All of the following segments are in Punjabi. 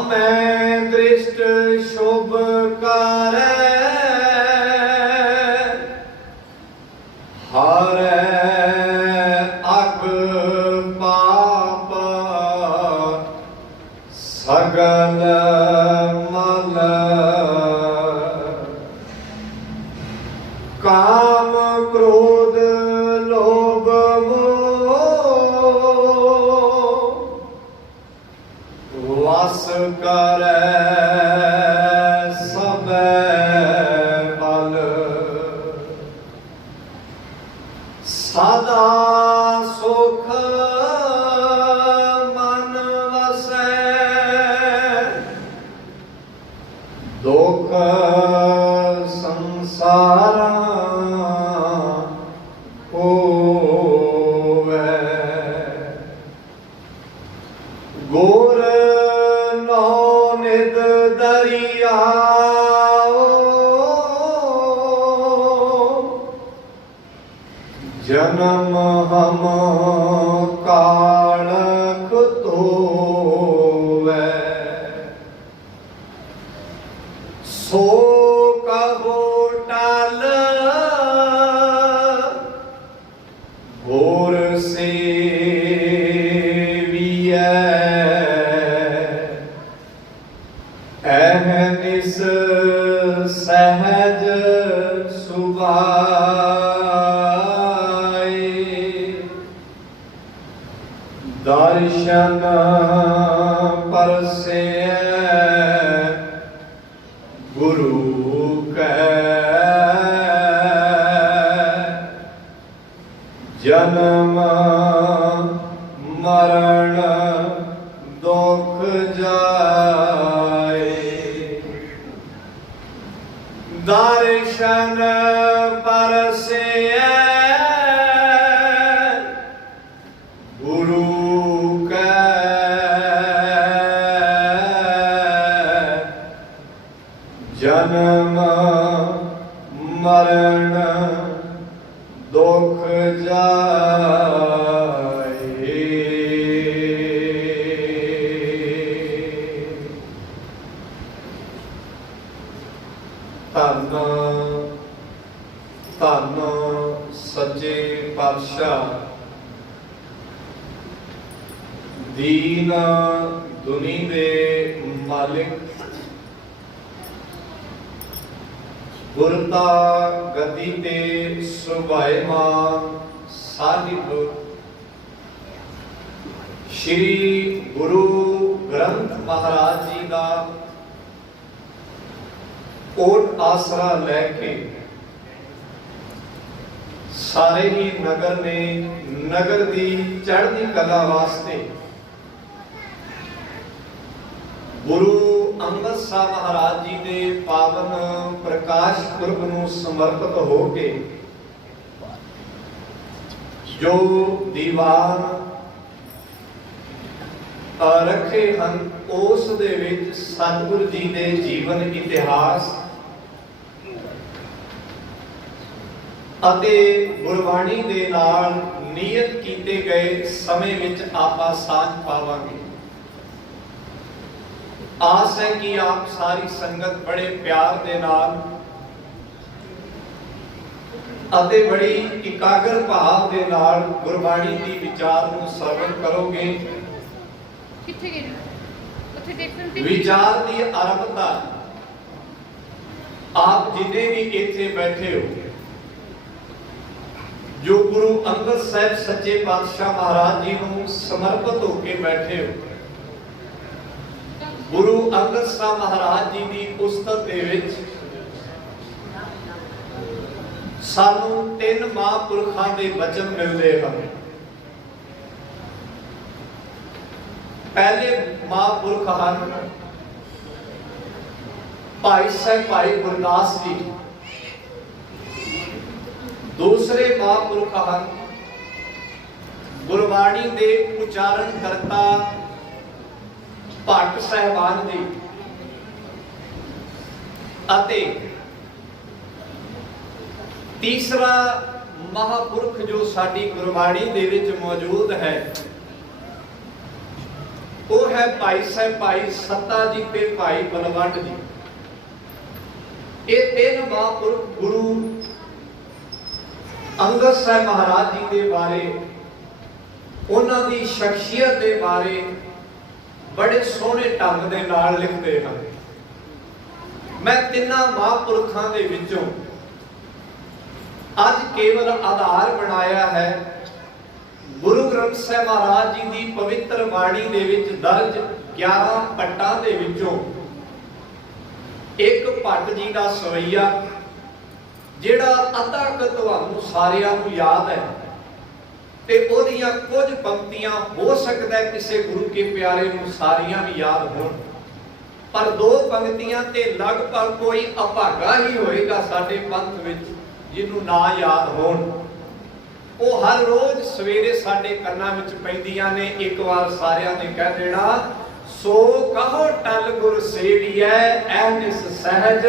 हमें दृष्ट शुभ करे हरे अग पाप सगल मल काम क्रोध लोभ वास करे सब बल सदा सुख मन वसै दुख संसार होवे गोर निद दरियाओ जन्म हम कालक तोवे सो कहो टाल घोर से अहनिस सहज सुभाए दर्शन परसे गुरु कै जन्म मरण दुख जाए दर्शन परसे गुरु कै जन्म मरण दुख जाए धन धन सच्चे पातशाह दीन दुनी दे मालिक गुरता गद्दी ते सुभाएमान साहिब श्री गुरु ग्रंथ महाराज जी का ओट आसरा लैके सारे ही नगर ने नगर की चढ़ती कला वास्ते गुरु अंगद साह महाराज जी के पावन प्रकाश पुरब नूं समर्पित हो के जो दीवान रखे हैं उस दे विच सतगुरु जी के जीवन इतिहास अते गुरबाणी दे नाल नियत कीते गए समय विच आपां साझ पावांगे। आस है कि आप सारी संगत बड़े प्यार दे नाल अते बड़ी इकागर भाव दे नाल गुरबाणी दी विचार नूं श्रवण करोगे। विचार की आरंभता आप जिन्हें भी इत्थे बैठे हो जो गुरु अंगद साहब सच्चे पातशाह महाराज जी को समर्पित होके बैठे हो गुरु अंगद साह महाराज जी की पुस्तक दे विच सानू 3 महापुरखां दे वचन मिलते हैं। पहले महापुरख हैं भाई साहब भाई गुरदास जी, दूसरे महापुरख हैं गुरबाणी दे उच्चारण करता भट्ट साहबान जी अते तीसरा महापुरख जो साडी गुरबाणी दे विच मौजूद है वो है भाई साहब भाई सत्ता जी ते भाई बलवंत जी। ये तीन महापुरुष गुरु अंगद साहब महाराज जी के बारे, उन्हां दी शख्सियत के बारे बड़े सोहने ढंग दे नाल लिखते हैं। मैं तिन्हां महापुरखां दे विचों अज केवल आधार बनाया है गुरु ग्रंथ साहिब महाराज जी की पवित्र बाणी दे विच दर्ज 11 पट्टां दे विचों एक भट्ट जी का सवैया जिहड़ा अद्धा क तुहानूं सारिआं नूं याद है ते ओहदियां कुछ पंक्तियां हो सकदा है किसी गुरु के प्यारे नूं सारियां भी याद होण, पर दो पंक्तियां ते लगभग कोई अभागा ही होएगा साडे पंथ विच जिन्हों ना याद होण। वो हर रोज सवेरे साडे कन्नां विच पैंदियां ने, एक बार सारियां ने कह देना, सो कहो टल गुर सेवियै ऐनिस सहज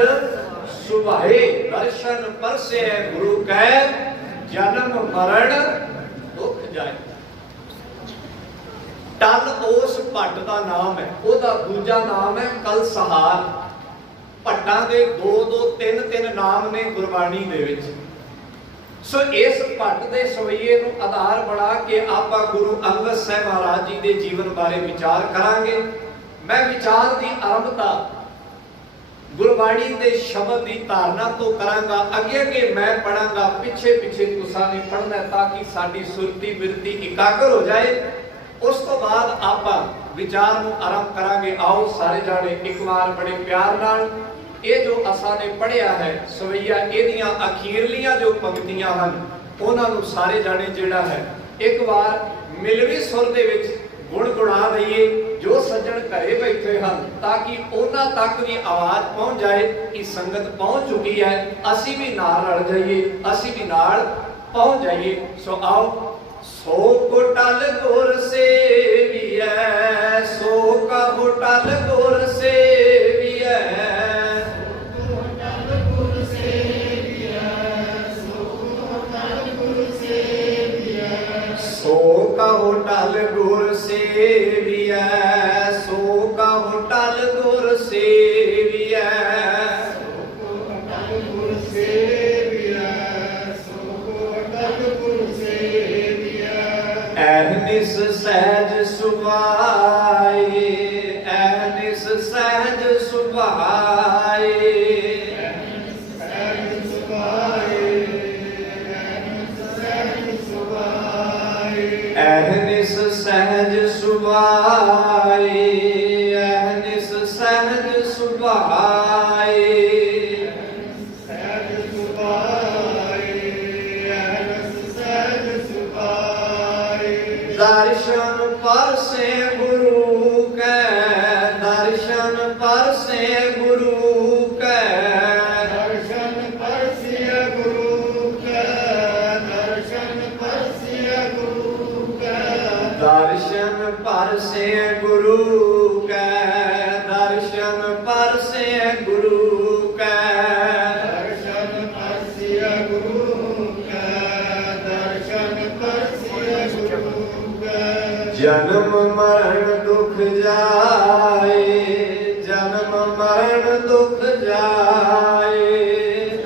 सुभाए, दर्शन परसे गुरु कै जन्म मरण दुख जाए। टल उस भट्ट का नाम है, ओदा दूजा नाम है कलसहार। भट्टां दे दो दो तीन तीन नाम ने गुरबाणी दे विच। सो इस भट्ट दे सवैये नूं आधार बना के आपां गुरु अंगद साहिब महाराज जी दे जीवन बारे विचार करांगे। मैं विचार की आरंभता गुरबाणी दे शब्द की धारना तो करांगा, अगे अगे मैं पढ़ांगा, पिछे पिछे तुसां ने पढ़ना ताकि साडी सुरती बिरती एकाग्र हो जाए। उस तो बाद आपां विचार नूं आरंभ करांगे। आओ सारे जाने एक बार बड़े प्यार नाल ये जो असां ने पढ़िया है सवैया, इहदियां अखीरलियां जो पंक्तियां हन उन्हां नूं सारे जाने जिहड़ा है एक बार मिलवी सुर दे विच गुणगुणा दईए जो सज्जण घरे बैठे हैं, ताकि उन्हां तक भी आवाज पहुंच जाए कि संगत पहुंच चुकी है, असी भी नाल रल जाइए, असी भी नाल पहुंच जाइए। सो आओ। सो कोटल गुर सेवियै, सो का होटल गुर सेवियै, सो का होटल गुर सेवियै, सो का होटल गुर सेवियै, ऐनिस सहज सुभाए, ऐनिस सहज सुभाए, ऐनिस सहज सुभाए, ऐनिस सहज सुभाए, दर्शन परसे गुरु कै, दर्शन परसे गुरु कै, दर्शन परसे गुरु कै, दर्शन परसे गुरु कै, दर्शन परसे गुरु कै, दर्शन परसे गुरु कै, दर्शन परसे गुरु कै, दर्शन परसे गुरु कै। जन्म मरण दुख जाए, जन्म मरण दुख जाए,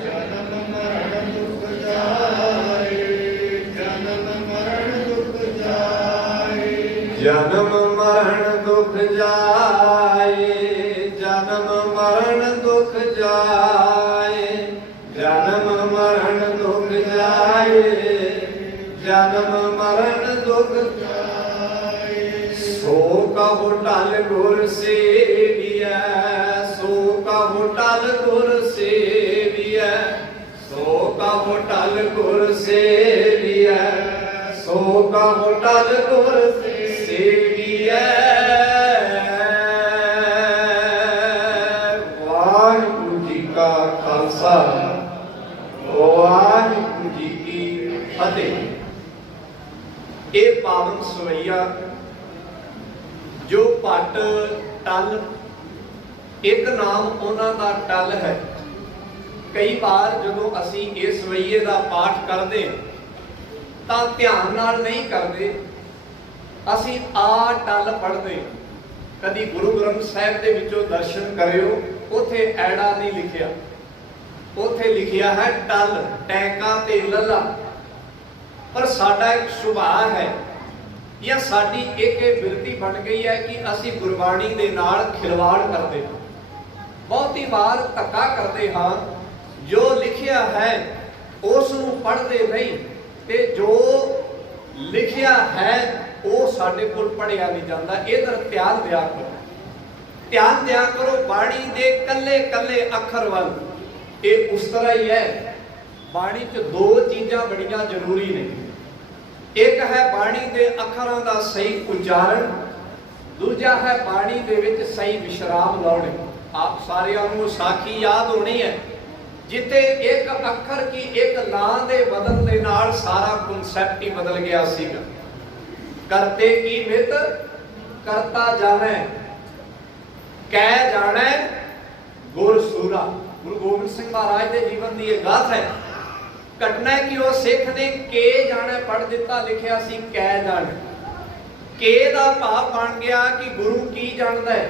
जन्म मरण दुख जाए, जन्म मरण दुख जाए, जन्म मरण दुख जाए, जन्म मरण दुख जाए, जन्म मरण दुख जाए, जन्म मरण दुख जाए। सो का होटल गुर सेवियै, सो का होटल गुर सेवियै, सो का होटल गुर सेवियै, सो का होटल गुर सेवियै। वाहिगुरू जी का खालसा, वाहिगुरू जी की फतेह। ये पावन सवैया जो भट्ट टल, एक नाम उन्हां दा टल है। कई बार जो असी इस सवैये का पाठ करते तो ध्यान नाल नहीं करते, असी आ टल पढ़ते कभी गुरु ग्रंथ साहिब के विचों दर्शन करियो, उथे ऐड़ा नहीं लिखिया, उथे लिखिया है टल, टैका ते लला। पर साडा एक सुभाव है या साडी एक बिरती बन गई है कि असी गुरबाणी दे नाल खिलवाड़ करते हैं, बहुत ही बार धक्का करते हाँ, जो लिखिया है उस नूं पढ़ते नहीं, ते जो लिखिया है वो साडे कोल पढ़िया नहीं जाता। इधर ध्यान दिया करो, ध्यान दिया करो बाणी दे कल्ले कल्ले अखर वाल। ये उस तरह ही है, बाणी च दो चीज़ां बड़ियां जरूरी ने, एक है बाणी दे अखरां दा सही उच्चारण, दूजा है बाणी दे विच सही विश्राम लाउने। आप सारिਆਂ ਨੂੰ साखी याद होनी है, जिथे एक अखर की एक ला दे बदल दे नाल सारा कॉन्सैप्ट ही बदल गया सीगा। करते की मित करता जाने, कह जाने गुर सूरा। गुरु गोबिंद सिंह महाराज के जीवन की यह गाथ है। घटना है कि वह सिख ने के जाने पढ़ दिता, लिखिया सी कै जाने। के दा भाव बन गया कि गुरु की जानदा है,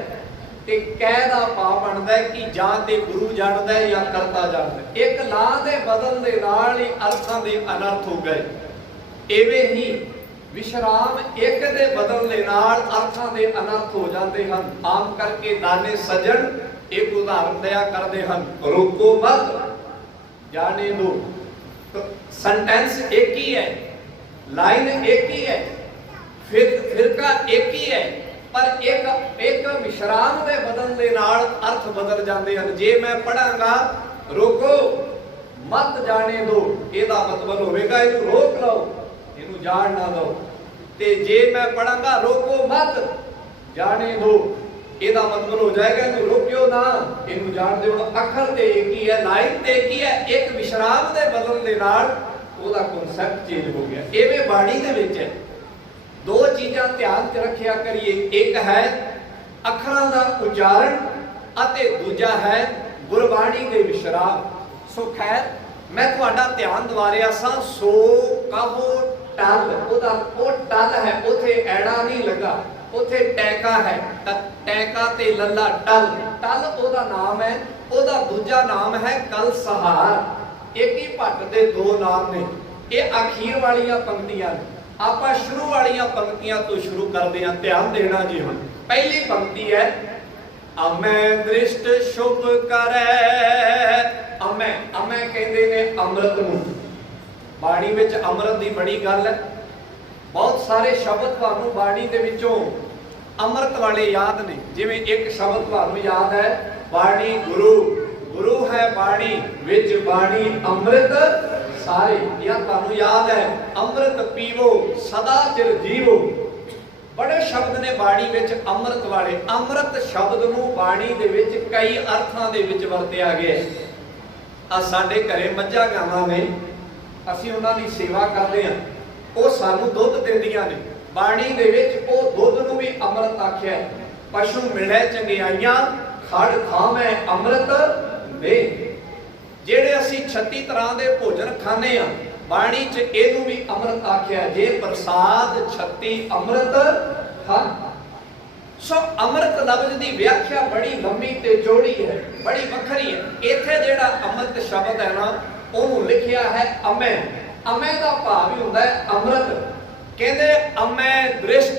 ते कै दा भाव बनता है कि जां ते गुरु जानदा है या करता जानदा है। एक ला दे बदल दे नाल ही अर्थां दे अनर्थ हो गए। इवें ही विश्राम एक दे बदल दे नाल अर्थां दे अनर्थ हो जाते हैं। आम करके दाने सज्जन एक उदाहरण दिया करते हैं, रोको मत जाने दो। तो सेंटेंस एक ही है, लाइन एक ही है, फिरका एक ही है, पर एक विश्राम दे बदल दे नाल अर्थ बदल जाते हैं। जे मैं पढ़ांगा रोको मत जाने दो, ਇਹਦਾ मतलब होवेगा इनू रोक लो, इनू जान ना दो। ते जे मैं पढ़ांगा रोको मत जाने दो, ਇਹਦਾ मतलब हो जाएगा इनू रोकियो ना, इनू जान दो। अखर ते एक ही है, लाइन ते एक ही है, एक विश्राम दे बदल दे नाल ਉਹਦਾ कॉन्सेप्ट चेंज हो गया। एवें बाणी दे विच है, दो चीज़ां ध्यान च रखिया करिए, एक है अखरां दा उच्चारण अते दूजा है गुरबाणी दे विश्राम। सो खैर मैं तुहाडा ध्यान दिवा रिहा सां, सो कहो टल, ओदा ओ टल है, उथे ऐड़ा नहीं लगा, उथे टैका है, टैका ते लल्ला टल। टल ओदा नाम है, ओदा दूजा नाम है कल सहार। एक ही भट्ट दे दो नाम ने, ये आखिर वालियां पंक्तियां ने। ਆਪਾਂ शुरू वालियां पंक्तियां तो शुरू करते हैं, ध्यान देना जी। हम पहली पंक्ति है, अमै दृष्ट शुभ करे। अमै अमै कहते ने अमृत नूं। बाणी विच अमृत की बड़ी गल है, बहुत सारे शब्द तुहानूं बाणी दे विचों अमृत वाले याद ने। जिवें एक शब्द तुहानूं याद है, बाणी गुरु, गुरु है बाणी विच बाणी अमृत सारे। या तुहानूं याद है, अमृत पीवो सदा चिर जीवो। बड़े शब्द ने बाणी विच अमृत वाले। अमृत शब्द नूं बाणी दे विच कई अर्थां दे विच वरतिया गया है। आ साडे घरे मੱਝਾਂ गावां ने, असीं उन्हां दी सेवा करदे हां, ਉਹ ਸਾਨੂੰ ਦੁੱਧ ਦਿੰਦੀਆਂ ਨੇ। ਬਾਣੀ ਦੇ ਵਿੱਚ ਉਹ ਦੁੱਧ ਨੂੰ ਵੀ ਅੰਮ੍ਰਿਤ ਆਖਿਆ ਹੈ। ਪਸ਼ੂ ਮਿਲੇ ਚੰਗਿਆਈਆਂ, ਖੜ ਖਾਵੇਂ ਅੰਮ੍ਰਿਤ ਦੇ। ਜਿਹੜੇ ਅਸੀਂ 36 ਤਰ੍ਹਾਂ ਦੇ ਭੋਜਨ ਖਾਣੇ ਆ, ਬਾਣੀ 'ਚ ਇਹਨੂੰ ਵੀ ਅੰਮ੍ਰਿਤ ਆਖਿਆ। ਜੇ ਪ੍ਰਸਾਦ 36 ਅੰਮ੍ਰਿਤ ਹਨ। ਸੋ ਅੰਮ੍ਰਿਤ ਲਫ਼ਜ਼ ਦੀ ਵਿਆਖਿਆ ਬੜੀ ਲੰਮੀ ਤੇ ਚੌੜੀ ਹੈ, ਬੜੀ ਵੱਖਰੀ ਹੈ। ਇੱਥੇ ਜਿਹੜਾ ਅੰਮ੍ਰਿਤ ਸ਼ਬਦ ਹੈ ਨਾ, ਉਹਨੂੰ ਲਿਖਿਆ ਹੈ ਅਮੈ। अमै का भाव ही होंदा है अमृत। कहते अमै दृष्ट,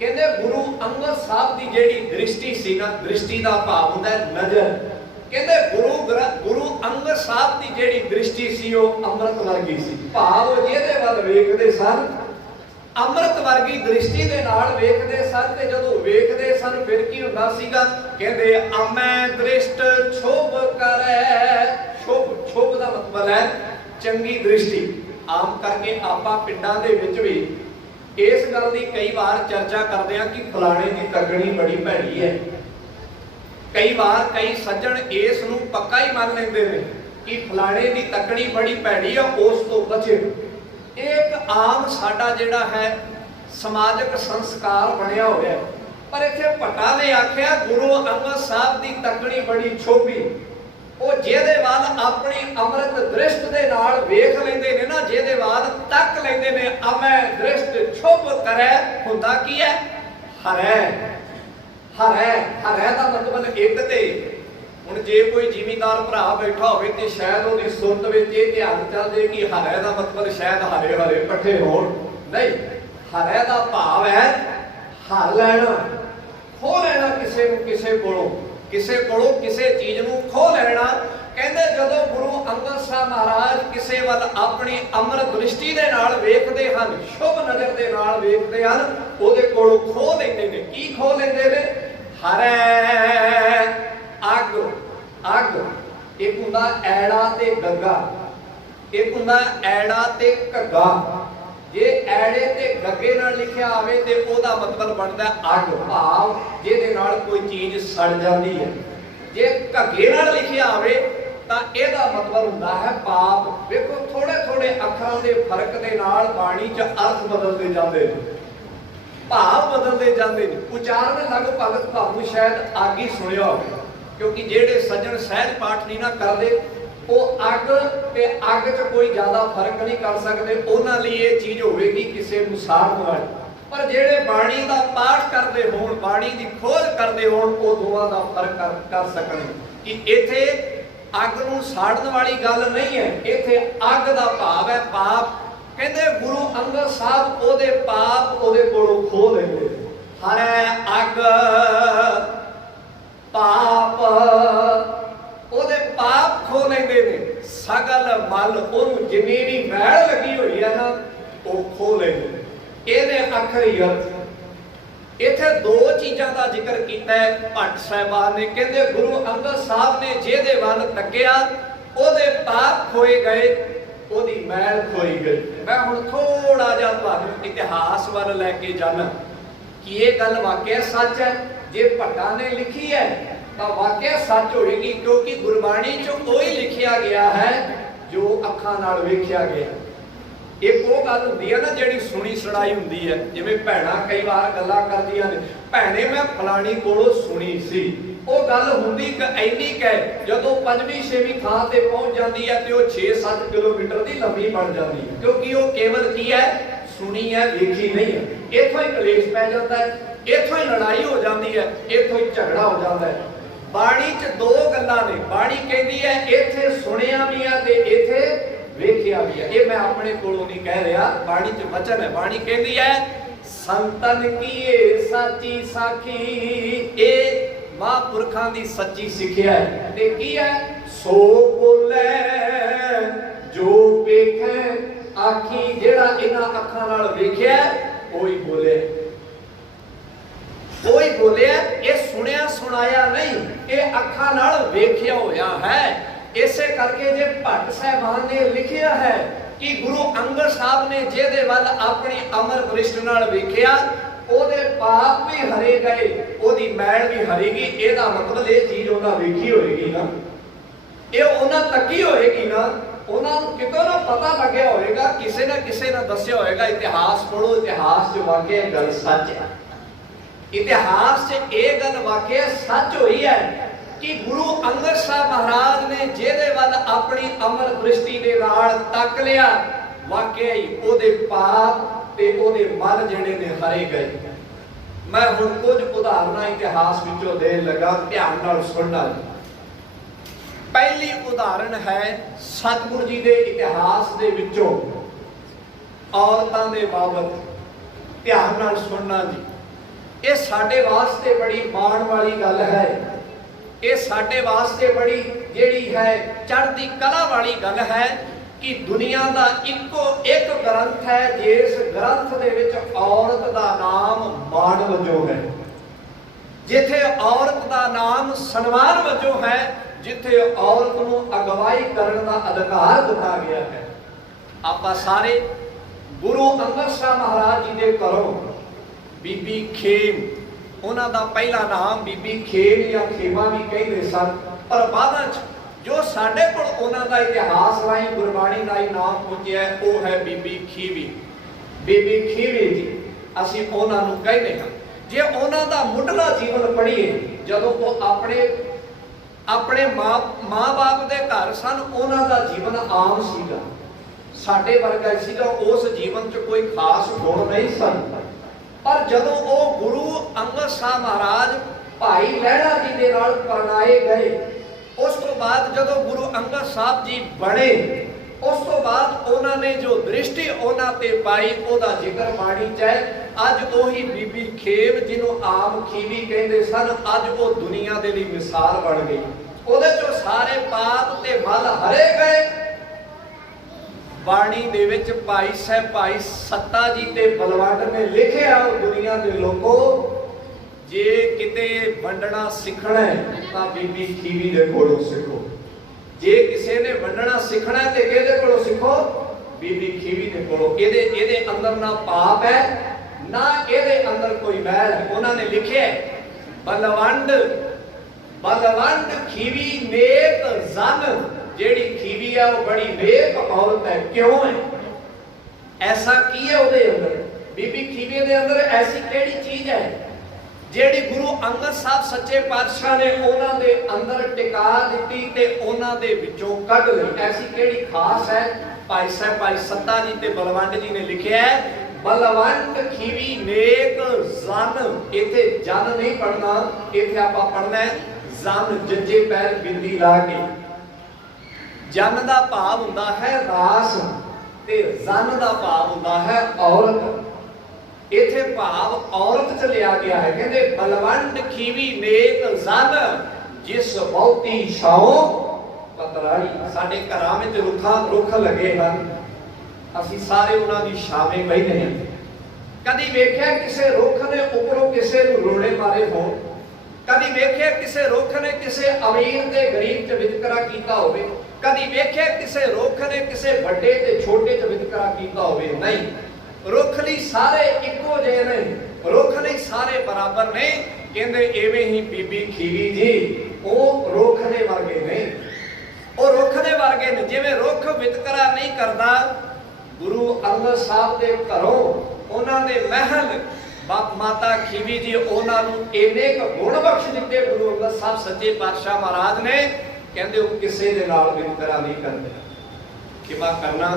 कहते गुरु अंगद साहब की जेड़ी दृष्टि सी ना, दृष्टि का भाव होंदा है नजर। कहते गुरु अंगद साहब की जेड़ी दृष्टि सी वो अमृत वर्गी सी। भाव जिहदे वल वेखदे सन, अमृत वर्गी दृष्टि दे नाल वेखदे सन। ते जदों वेखदे सन फिर की हुंदा सीगा, कहते अमै दृष्ट शुभ करे। शुभ, शुभ का मतलब है चंगी दृष्टि। आम करके आपां पिंडां दे विच भी इस गल की कई बार चर्चा करते हैं कि फलाने की तकड़ी बड़ी भैड़ी है। कई बार कई सज्जन इस नूं पक्का ही मान लेंदे ने कि फलाने की तकड़ी बड़ी भैड़ी है, उस तो बचे। एक आम साडा जिहड़ा है समाजिक संस्कार बनिया होया है। पर इत्थे भट्टा ने आख्या गुरु अंगद साहब की तकड़ी बड़ी छोभी। वो ਜਿਹਦੇ ਵੱਲ अपनी अमृत दृष्ट ਦੇ ਨਾਲ ਵੇਖ ਲੈਂਦੇ ਨੇ ਨਾ, ਜਿਹਦੇ ਵੱਲ ਤੱਕ ਲੈਂਦੇ ਨੇ, ਅਮੈ ਦ੍ਰਿਸ਼ਟ ਛੁਪ ਕਰੈ, ਹੁੰਦਾ ਕੀ ਹੈ? ਹਰੈ। ਹਰੈ, ਹਰੈ ਦਾ ਮਤਲਬ ਇੱਕ ਤੇ। ਹੁਣ ਜੇ ਕੋਈ ਜ਼ਿਮੀਂਦਾਰ ਭਰਾ ਬੈਠਾ ਹੋਵੇ ਤੇ ਸ਼ਾਇਦ ਉਹਦੀ ਸੁਰਤ ਵਿੱਚ ਇਹ ਧਿਆਨ ਚੱਲਦੇ ਕਿ ਹਰੈ ਦਾ ਮਤਲਬ ਸ਼ਾਇਦ ਹਰੇ ਹਰੇ ਪੱਠੇ ਹੋਣ। ਨਹੀਂ, ਹਰੈ ਦਾ ਭਾਵ ਹੈ ਹਰ ਲੈਣਾ, ਖੋਹ ਲੈਣਾ ਕਿਸੇ ਨੂੰ ਕਿਸੇ ਕੋਲੋਂ, ਕਿਸੇ ਕੋਲੋਂ ਕਿਸੇ ਚੀਜ਼ ਨੂੰ ਖੋਹ ਲੈਣਾ। ਕਹਿੰਦੇ ਜਦੋਂ ਗੁਰੂ ਅੰਗਦ ਸਾਹਿਬ ਮਹਾਰਾਜ ਕਿਸੇ ਵੱਲ ਆਪਣੀ ਅੰਮ੍ਰਿਤ ਦ੍ਰਿਸ਼ਟੀ ਦੇ ਨਾਲ ਵੇਖਦੇ ਹਨ, ਸ਼ੁਭ ਨਜ਼ਰ ਦੇ ਨਾਲ ਵੇਖਦੇ ਹਨ, ਉਹਦੇ ਕੋਲੋਂ ਖੋਹ ਲੈਂਦੇ ਨੇ। ਕੀ ਖੋਹ ਲੈਂਦੇ ਨੇ? ਹਰੈ ਅੱਗ। ਅੱਗ ਇੱਕ ਹੁੰਦਾ ਐੜਾ ਤੇ ਗੱਗਾ, ਇੱਕ ਹੁੰਦਾ ਐੜਾ ਤੇ ਘੱਗਾ। ਜੇ ਐੜੇ ਤੇ ਗੱਗੇ ਨਾਲ ਲਿਖਿਆ ਆਵੇ ਤੇ ਉਹਦਾ ਮਤਲਬ ਬਣਦਾ ਅੱਗ, ਭਾਵ ਜਿਹਦੇ ਨਾਲ ਕੋਈ ਚੀਜ਼ ਸੜ ਜਾਂਦੀ ਹੈ। ਜੇ ਘੱਗੇ ਨਾਲ ਲਿਖਿਆ ਆਵੇ ਤਾਂ ਇਹਦਾ ਮਤਲਬ ਹੁੰਦਾ ਹੈ ਪਾਪ। ਵੇਖੋ ਥੋੜੇ ਥੋੜੇ ਅੱਖਰਾਂ ਦੇ ਫਰਕ ਦੇ ਨਾਲ ਬਾਣੀ 'ਚ ਅਰਥ ਬਦਲਦੇ ਜਾਂਦੇ ਨੇ, ਭਾਵ ਬਦਲਦੇ ਜਾਂਦੇ ਨੇ। ਉਚਾਰਨ ਲਗਭਗ ਤੁਹਾਨੂੰ ਸ਼ਾਇਦ ਅੱਗ ਹੀ ਸੁਣਿਆ ਹੋਵੇ, ਕਿਉਂਕਿ ਜਿਹੜੇ ਸੱਜਣ ਸਹਿਜ ਪਾਠ ਨਹੀਂ ਨਾ ਕਰਦੇ ਉਹ ਅੱਗ ਤੇ ਅੱਗ 'ਚ ਕੋਈ ਜ਼ਿਆਦਾ ਫਰਕ ਨਹੀਂ ਕਰ ਸਕਦੇ। ਉਹਨਾਂ ਲਈ ਇਹ ਚੀਜ਼ ਹੋਵੇਗੀ ਕਿਸੇ ਨੂੰ ਸਾੜਨ ਵਾਲੀ। ਪਰ ਜਿਹੜੇ ਬਾਣੀ ਦਾ ਪਾਠ ਕਰਦੇ ਹੋਣ, ਬਾਣੀ ਦੀ ਖੋਜ ਕਰਦੇ ਹੋਣ, ਉਹ ਦੋਵਾਂ ਦਾ ਫਰਕ ਕਰ ਸਕਣ ਕਿ ਇੱਥੇ ਅੱਗ ਨੂੰ ਸਾੜਨ ਵਾਲੀ ਗੱਲ ਨਹੀਂ ਹੈ, ਇੱਥੇ ਅੱਗ ਦਾ ਭਾਵ ਹੈ ਪਾਪ। ਕਹਿੰਦੇ ਗੁਰੂ ਅੰਗਦ ਸਾਹਿਬ ਉਹਦੇ ਪਾਪ ਉਹਦੇ ਕੋਲੋਂ ਖੋਹ ਲੈਂਦੇ। ਹਰੈ ਅੱਗ ਪਾਪ, ਉਹਦੇ ਪਾਪ ਖੋਹ ਲੈਂਦੇ ਨੇ। ਸਗਲ ਮਲ, ਉਹਨੂੰ ਜਿੰਨੀ ਵੀ ਮੈਲ ਲੱਗੀ ਹੋਈ ਹੈ ਨਾ ਉਹ ਖੋਹ ਲੈਂਦੇ। ਇਹਦੇ ਆਖਰੀ ਅਰਥ ਇੱਥੇ ਦੋ ਚੀਜ਼ਾਂ ਦਾ ਜ਼ਿਕਰ ਕੀਤਾ ਹੈ ਭੱਟ ਸਾਹਿਬਾਨ ਨੇ। ਕਹਿੰਦੇ ਗੁਰੂ ਅੰਗਦ ਸਾਹਿਬ ਨੇ ਜਿਹਦੇ ਵੱਲ ਤੱਕਿਆ ਉਹਦੇ ਪਾਪ ਖੋਏ ਗਏ, ਉਹਦੀ ਮੈਲ ਖੋਈ ਗਈ। ਮੈਂ ਹੁਣ ਥੋੜਾ ਜਿਹਾ ਤੁਹਾਨੂੰ ਇਤਿਹਾਸ ਵੱਲ ਲੈ ਕੇ ਜਾਣਾ ਕਿ ਇਹ ਗੱਲ ਵਾਕਿਆ ਸੱਚ ਹੈ। ਜੇ ਭੱਟਾਂ ਨੇ ਲਿਖੀ ਹੈ ਤਾਂ ਵਾਕਿਆ ਸੱਚ ਹੋਏਗੀ, ਕਿਉਂਕਿ ਗੁਰਬਾਣੀ 'ਚ ਉਹੀ ਲਿਖਿਆ ਗਿਆ ਹੈ ਜੋ ਅੱਖਾਂ ਨਾਲ ਵੇਖਿਆ ਗਿਆ। ਇੱਕ ਉਹ ਗੱਲ ਹੁੰਦੀ ਹੈ ਨਾ ਜਿਹੜੀ ਸੁਣੀ ਸੁਣਾਈ ਹੁੰਦੀ ਹੈ। ਜਿਵੇਂ ਭੈਣਾਂ ਕਈ ਵਾਰ ਗੱਲਾਂ ਕਰਦੀਆਂ ਨੇ, ਭੈਣੇ ਮੈਂ ਫਲਾਣੀ ਕੋਲੋਂ ਸੁਣੀ ਸੀ। ਉਹ ਗੱਲ ਹੁੰਦੀ ਇੰਨੀ ਕੁ ਹੈ, ਜਦੋਂ 5ਵੀਂ 6ਵੀਂ ਥਾਂ ਤੇ ਪਹੁੰਚ ਜਾਂਦੀ ਹੈ ਤੇ ਉਹ 6-7 ਕਿਲੋਮੀਟਰ ਦੀ ਲੰਬੀ ਬਣ ਜਾਂਦੀ ਹੈ, ਕਿਉਂਕਿ ਉਹ ਕੇਵਲ ਕੀ ਹੈ, ਸੁਣੀ ਹੈ, ਵੇਖੀ ਨਹੀਂ ਹੈ। ਇੱਥੋਂ ਹੀ ਕਲੇਸ਼ ਪੈ ਜਾਂਦਾ ਹੈ, ਇੱਥੋਂ ਹੀ ਲੜਾਈ ਹੋ ਜਾਂਦੀ ਹੈ, ਇੱਥੋਂ ਹੀ ਝਗੜਾ ਹੋ ਜਾਂਦਾ ਹੈ। ਬਾਣੀ 'ਚ ਦੋ ਗੱਲਾਂ ਨੇ। ਬਾਣੀ ਕਹਿੰਦੀ ਹੈ ਇੱਥੇ ਸੁਣਿਆ ਵੀ ਹੈ ਤੇ ਇੱਥੇ ਵੇਖਿਆ ਵੀ ਹੈ। ਇਹ ਮੈਂ ਆਪਣੇ ਕੋਲੋਂ ਨਹੀਂ ਕਹਿ ਰਿਹਾ, ਬਾਣੀ 'ਚ ਵਚਨ ਹੈ। ਬਾਣੀ ਕਹਿੰਦੀ ਹੈ ਸੰਤਨ ਕੀਏ ਸਾਚੀ ਸਾਖੀ, ਇਹ ਮਹਾਂਪੁਰਖਾਂ ਦੀ ਸੱਚੀ ਸਿੱਖਿਆ ਹੈ। ਤੇ ਕੀ ਹੈ? ਸੋ ਬੋਲੇ ਜੋ ਵੇਖੇ ਆਖੀ, ਜਿਹੜਾ ਇਹਨਾਂ ਅੱਖਾਂ ਨਾਲ ਵੇਖਿਆ ਉਹੀ ਬੋਲੇ, ਉਹੀ ਬੋਲਿਆ। ਇਹ ਸੁਣਿਆ ਸੁਣਾਇਆ ਨਹੀਂ, ਇਹ ਅੱਖਾਂ ਨਾਲ ਵੇਖਿਆ ਹੋਇਆ ਹੈ। ਇਸੇ ਕਰਕੇ ਜੇ ਭੱਟ ਸਾਹਿਬਾਨ ਨੇ ਲਿਖਿਆ ਹੈ ਕਿ ਗੁਰੂ ਅੰਗਦ ਸਾਹਿਬ ਨੇ ਜਿਹਦੇ ਵੱਲ ਆਪਣੀ ਅਮਰ ਦ੍ਰਿਸ਼ਟੀ ਨਾਲ ਵੇਖਿਆ ਉਹਦੇ ਪਾਪ ਵੀ ਹਰੇ ਗਏ, ਉਹਦੀ ਮੈਲ ਵੀ ਹਰੇਗੀ। ਇਹਦਾ ਮਤਲਬ ਇਹ ਚੀਜ਼ ਉਹਨਾਂ ਵੇਖੀ ਹੋਏਗੀ ਨਾ, ਇਹ ਉਹਨਾਂ ਤੱਕੀ ਹੋਏਗੀ ਨਾ, ਉਹਨਾਂ ਨੂੰ ਕਿਤੋਂ ਨਾ ਪਤਾ ਲੱਗਿਆ ਹੋਏਗਾ, ਕਿਸੇ ਨਾ ਕਿਸੇ ਨੇ ਦੱਸਿਆ ਹੋਏਗਾ। ਇਤਿਹਾਸ ਪੜ੍ਹੋ, ਇਤਿਹਾਸ 'ਚ ਵਾਕਿਆ ਇਹ ਗੱਲ ਸੱਚ ਹੈ। ਇਤਿਹਾਸ 'ਚ ਇਹ ਗੱਲ ਵਾਕਿਆ ਸੱਚ ਹੋਈ ਹੈ ਕਿ ਗੁਰੂ ਅੰਗਦ ਸਾਹਿਬ ਮਹਾਰਾਜ ਨੇ ਜਿਹਦੇ ਵੱਲ ਆਪਣੀ ਅਮਰ ਦ੍ਰਿਸ਼ਟੀ ਦੇ ਨਾਲ ਤੱਕ ਲਿਆ, ਵਾਕਿਆ ਹੀ ਉਹਦੇ ਪਾਪ ਤੇ ਉਹਦੇ ਮਨ ਜਿਹੜੇ ਨੇ ਹਰੇ ਗਏ। ਮੈਂ ਹੁਣ ਕੁਝ ਉਦਾਹਰਨਾਂ ਇਤਿਹਾਸ ਵਿੱਚੋਂ ਦੇਣ ਲੱਗਾ, ਧਿਆਨ ਨਾਲ ਸੁਣਨਾ। ਪਹਿਲੀ ਉਦਾਹਰਣ ਹੈ ਸਤਿਗੁਰੂ ਜੀ ਦੇ ਇਤਿਹਾਸ ਦੇ ਵਿੱਚੋਂ ਔਰਤਾਂ ਦੇ ਬਾਬਤ। ਧਿਆਨ ਨਾਲ ਸੁਣਨਾ ਜੀ। ਇਹ ਸਾਡੇ ਵਾਸਤੇ ਬੜੀ ਮਾਣ ਵਾਲੀ ਗੱਲ ਹੈ। ਇਹ ਸਾਡੇ ਵਾਸਤੇ ਬੜੀ ਜਿਹੜੀ ਹੈ ਚੜ੍ਹਦੀ ਕਲਾ ਵਾਲੀ ਗੱਲ ਹੈ ਕਿ ਦੁਨੀਆ ਦਾ ਇੱਕੋ ਇੱਕ ਗ੍ਰੰਥ ਹੈ ਜਿਸ ਗ੍ਰੰਥ ਦੇ ਵਿੱਚ ਔਰਤ ਦਾ ਨਾਮ ਮਾਣ ਵਜੋਂ ਹੈ, ਜਿੱਥੇ ਔਰਤ ਦਾ ਨਾਮ ਸਨਮਾਨ ਵਜੋਂ ਹੈ, ਜਿੱਥੇ ਔਰਤ ਨੂੰ ਅਗਵਾਈ ਕਰਨ ਦਾ ਅਧਿਕਾਰ ਦਿੱਤਾ ਗਿਆ ਹੈ। ਆਪਾਂ ਸਾਰੇ ਗੁਰੂ ਅੰਗਦ ਸਾਹਿਬ ਮਹਾਰਾਜ ਜੀ ਦੇ ਘਰੋਂ ਬੀਬੀ ਖੇਮ, ਉਹਨਾਂ ਦਾ ਪਹਿਲਾ ਨਾਮ ਬੀਬੀ ਖੇਮ ਜਾਂ ਖੇਮਾ ਵੀ ਕਹਿੰਦੇ ਸਨ, ਪਰ ਬਾਅਦ 'ਚ ਜੋ ਸਾਡੇ ਕੋਲ ਉਹਨਾਂ ਦਾ ਇਤਿਹਾਸ ਰਾਹੀਂ ਗੁਰਬਾਣੀ ਰਾਹੀਂ ਨਾਮ ਪਹੁੰਚਿਆ ਉਹ ਹੈ ਬੀਬੀ ਖੀਵੀ। ਬੀਬੀ ਖੀਵੀ ਜੀ ਅਸੀਂ ਉਹਨਾਂ ਨੂੰ ਕਹਿੰਦੇ ਹਾਂ। ਜੇ ਉਹਨਾਂ ਦਾ ਮੁੱਢਲਾ ਜੀਵਨ ਪੜ੍ਹੀਏ, ਜਦੋਂ ਉਹ ਆਪਣੇ ਮਾਂ-ਬਾਪ ਦੇ ਘਰ ਸਨ, ਉਹਨਾਂ ਦਾ ਜੀਵਨ ਆਮ ਸੀਗਾ, ਸਾਡੇ ਵਰਗਾ ਸੀਗਾ। ਉਸ ਜੀਵਨ 'ਚ ਕੋਈ ਖਾਸ ਗੁਣ ਨਹੀਂ ਸਨ, पर जदों वो गुरु अंगद साहब महाराज भाई लहरा जी के नाल परनाए गए, उस तो बाद जदों गुरु अंगद साहब जी बने, उस तो बाद उन्होंने जो दृष्टि उन्होंने पाई उसका जिक्र बाणी च है। अज ओही बीबी खेव जिन्हों आम खीवी कहते सन, अज वो दुनिया के लिए मिसाल बन गई। ਉਹਦੇ ਚੋਂ ਸਾਰੇ ਪਾਪ ਤੇ ਮਲ ਹਰੇ ਗਏ। ਬਾਣੀ ਦੇ ਵਿੱਚ ਭਾਈ ਸਾਹਿਬ ਭਾਈ ਸੱਤਾ ਜੀ ਤੇ ਬਲਵੰਡ ਨੇ ਲਿਖਿਆ, ਦੁਨੀਆ ਦੇ ਲੋਕੋ ਜੇ ਕਿਤੇ ਵੰਡਣਾ ਸਿੱਖਣਾ ਤਾਂ ਬੀਬੀ ਖੀਵੀ ਦੇ ਕੋਲੋਂ ਸਿੱਖੋ। ਜੇ ਕਿਸੇ ਨੇ ਵੰਡਣਾ ਸਿੱਖਣਾ ਤੇ ਕਿਹਦੇ ਕੋਲੋਂ ਸਿੱਖੋ? ਬੀਬੀ ਖੀਵੀ ਦੇ ਕੋਲੋਂ। ਇਹਦੇ ਅੰਦਰ ਨਾ ਪਾਪ ਹੈ ਨਾ ਇਹਦੇ ਅੰਦਰ ਕੋਈ ਮੈਲ ਹੈ। ਉਹਨਾਂ ਨੇ ਲਿਖਿਆ बलवंड खीवी नेक जन, जेड़ी खीवी है वो बड़ी नेक औरत है। क्यों है? ऐसा की है उसदे अंदर? बीबी खीवी दे अंदर ऐसी केड़ी चीज है जेड़ी गुरु अंगद साहब सच्चे पातशाह ने उन्हां दे अंदर टिका दित्ती ते उन्हां दे विचों कढ लई? ऐसी केड़ी खास है? भाई साहब भाई सत्ता जी ते बलवंड जी ने लिखिया है, बलवंड खीवी नेक जन। इथे जन नहीं पढ़ना, इथे आपां पढ़ना है जन, जज्जे पैर बिंदी ला के। जन का भाव हुंदा है रास ते जन का भाव हुंदा है औरत। इथे भाव औरत च लिया गया है। कहते बलवंड खीवी नेक जन, जिस बहुती छाओ पतराई। साडे घरां विच रुख लगे हन, असीं सारे उन्हां दी छावें बहिने हां। कदी वेख्या किसे रुख ने उपरों किसे नूं रोड़े मारे हो? कदी वेख्या किसे रुख ने किसे अमीर ते गरीब च वितकरा कीता होवे? कदी वेख्या किसे रुख ने किसे बड़े ते छोटे च वितकरा कीता होवे? नहीं। रुख लई सारे इक्को जिहे ने, रुख लई सारे बराबर ने। कहंदे एवें ही बीबी खीवी जी ओ रुख दे वर्गे ने, ओ रुख दे वर्गे ने। जिवें रुख वितकरा नहीं करदा, गुरु अंगद साहब दे घरों उन्हां दे महल माता खीवी जी उन्होंने इन्ने गुण बख्श दिते गुरु अंगद साहब सच्चे पातशाह महाराज ने। कहते वो किसी के नाल वितकरा नहीं करते। किवा करना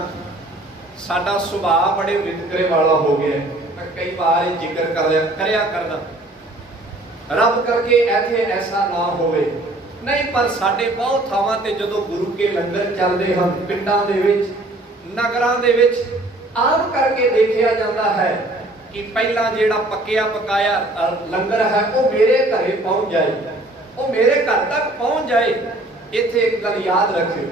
साडा सुभाव बड़े वितकरे वाला हो गया। मैं कई बार जिक्र करया करदा, रब करके ऐथे ऐसा ना होवे नहीं। पर साडे बहुत थावां ते जदों गुरु के लंगर चलदे हन, पिंडां दे विच नगरां दे विच आम करके देखिया जाता है कि पहला जेड़ा पक्या पकाया लंगर है वो मेरे घरे पहुंच जाए, वो मेरे घर तक पहुंच जाए। इत्थे एक गल याद रखियो,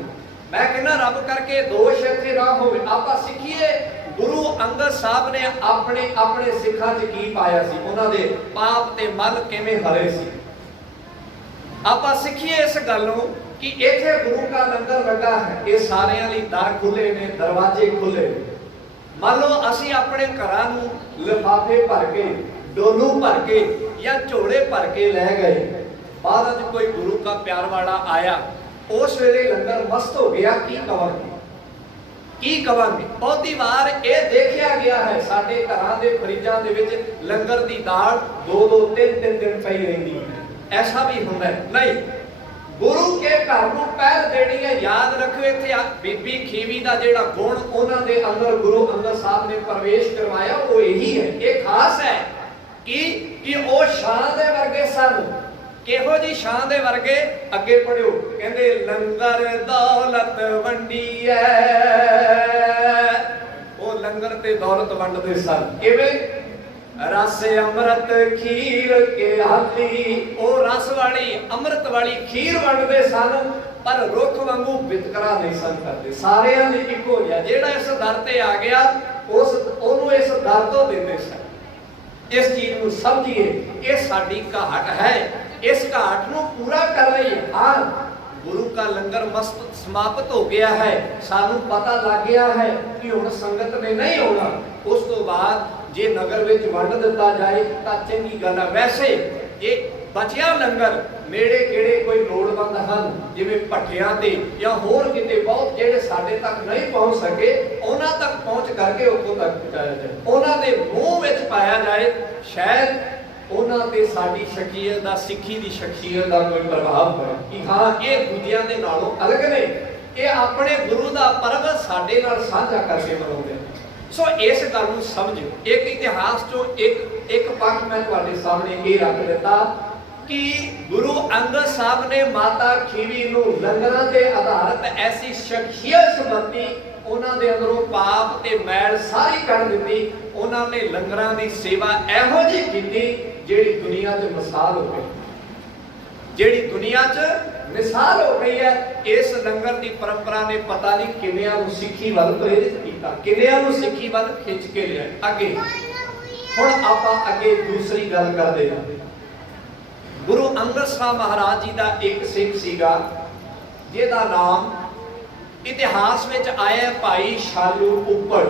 मैं कहना रब करके दोष इत्थे ना होवे। आपां सिੱਖੀਏ गुरु अंगद साहब ने अपने अपने सिखां च की पाया सी, उन्हां दे पाप ते मल किवें हरे सी। आपां सिੱਖੀਏ इस गल्लों कि इत्थे गुरु का लंगर लगा है, ये सारियां लई दर खुले ने, दरवाजे खुले। मान लो असी अपने घरां नूं लिफाफे भर के, डोलू भर के या झोले भर के लै गए, बाद च कोई गुरु का प्यार वाला आया, उस वेले लंगर मस्त हो गया, की कवांगे? की कवांगे? बहुती बार ये देखा गया है साडे घरां दे फरिजां दे विच लंगर दी दाल 2-2 3-3 दिन पई रहिंदी है। ऐसा भी हुंदा है? नहीं। गुरु के घर नूं पहल देनी है। याद रखो इत्थे बीबी खीवी दा जिहड़ा गुण उन्हां दे अंदर गुरु अंगद साहब ने प्रवेश करवाया वो यही है। ये खास है कि वो शान दे वर्गे सन। किहो जी शान दे वर्गे? अगे पढ़ियो, कहंदे लंगर दौलत वंडी है। वो लंगर ते दौलत वंडदे सन। किवें? रस अमृत खीर के हाथी, ओ रस वाली अमृत वाली खीर वंडदे सन, पर रुख वांगू वितकरा नहीं सन करते। सारियां दी इक्को जिहा। जेड़ा इस दर ते आ गया उस ओनू इस दर तो देंदे सन। इस चीज नूं समझिए, ये साडी घाट है। इस घाट नूं पूरा कर लई। हां, गुरु का लंगर मस्त समाप्त हो गया है, सानू पता लग गया है कि हुण संगत ने नहीं होना। उस तो बाद जे नगर विच वंड दिता जाए तां चंगी गल है। वैसे जे बचिया लंगर नेड़े गेड़े कोई लोड़वंद हन, जिवें भट्ठियां ते या होर किते बहुत जेड़े साडे तक नहीं पहुंच सके, उन्हां तक पहुंच करके उत्थों तक पहुंचाया जाए, उन्हां दे मूंह विच पाया जाए। शायद उन्हां ते साडी शख्सियत दा, सिੱਖੀ दी शख्सियत दा कोई प्रभाव पए कि हां ये दूजियां दे नालों अलग ने, ये अपने गुरु दा पर्व साडे नाल साझा करके मनाउंदे। ਸੋ ਇਸ ਗੱਲ ਨੂੰ ਸਮਝੋ। ਇੱਕ ਇਤਿਹਾਸ ਚੋਂ ਇੱਕ ਪੱਖ ਮੈਂ ਤੁਹਾਡੇ ਸਾਹਮਣੇ ਇਹ ਰੱਖ ਦਿੱਤਾ ਕਿ ਗੁਰੂ ਅੰਗਦ ਸਾਹਿਬ ਨੇ ਮਾਤਾ ਖੀਵੀ ਨੂੰ ਲੰਗਰਾਂ ਦੇ ਆਧਾਰਿਤ ਐਸੀ ਸ਼ਖਸੀਅਤ ਵਰਤੀ, ਉਹਨਾਂ ਦੇ ਅੰਦਰੋਂ ਪਾਪ ਤੇ ਮੈਲ ਸਾਰੀ ਕੱਢ ਦਿੱਤੀ। ਉਹਨਾਂ ਨੇ ਲੰਗਰਾਂ ਦੀ ਸੇਵਾ ਇਹੋ ਜਿਹੀ ਕੀਤੀ ਜਿਹੜੀ ਦੁਨੀਆ 'ਚ ਮਿਸਾਲ ਹੋ ਗਈ, ਜਿਹੜੀ ਦੁਨੀਆ 'ਚ ਮਿਸਾਲ ਹੋ ਗਈ ਹੈ। ਇਸ ਲੰਗਰ ਦੀ ਪਰੰਪਰਾ ਨੇ ਪਤਾ ਨਹੀਂ ਕਿੰਨਿਆਂ ਨੂੰ ਸਿੱਖੀ ਵੱਲ ਪ੍ਰੇਰਿਤ ਕੀਤਾ, ਕਿੰਨਿਆਂ ਨੂੰ ਸਿੱਖੀ ਵੱਲ ਖਿੱਚ ਕੇ ਲਿਆ ਅੱਗੇ। ਹੁਣ ਆਪਾਂ ਅੱਗੇ ਦੂਸਰੀ ਗੱਲ ਕਰਦੇ ਹਾਂ। ਗੁਰੂ ਅੰਗਦ ਸਾਹਿਬ ਮਹਾਰਾਜ ਜੀ ਦਾ ਇੱਕ ਸਿੱਖ ਸੀਗਾ ਜਿਹਦਾ ਨਾਮ ਇਤਿਹਾਸ ਵਿੱਚ ਆਇਆ ਭਾਈ ਸ਼ਾਲੂ ਉੱਪੜ।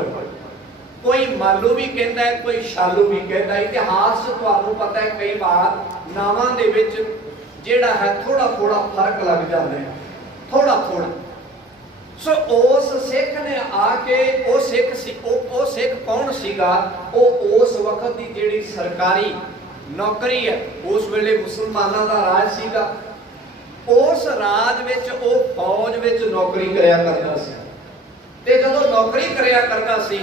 ਕੋਈ ਮਾਲੂ ਵੀ ਕਹਿੰਦਾ ਹੈ, ਕੋਈ ਸ਼ਾਲੂ ਵੀ ਕਹਿੰਦਾ। ਇਤਿਹਾਸ 'ਚ ਤੁਹਾਨੂੰ ਪਤਾ ਹੈ ਕਈ ਵਾਰ ਨਾਵਾਂ ਦੇ ਵਿੱਚ ਜਿਹੜਾ ਹੈ ਥੋੜਾ ਫਰਕ ਲੱਗ ਜਾਂਦਾ ਹੈ, ਥੋੜਾ। ਸੋ ਉਸ ਸਿੱਖ ਨੇ ਆ ਕੇ ਉਹ ਸਿੱਖ ਕੌਣ ਸੀਗਾ? ਉਹ ਉਸ ਵਕਤ ਦੀ ਜਿਹੜੀ ਸਰਕਾਰੀ ਨੌਕਰੀ ਹੈ, ਉਸ ਵੇਲੇ ਮੁਸਲਮਾਨਾਂ ਦਾ ਰਾਜ ਸੀਗਾ, ਉਸ ਰਾਜ ਵਿੱਚ ਉਹ ਫੌਜ ਵਿੱਚ ਨੌਕਰੀ ਕਰਿਆ ਕਰਦਾ ਸੀ। ਤੇ ਜਦੋਂ ਨੌਕਰੀ ਕਰਿਆ ਕਰਦਾ ਸੀ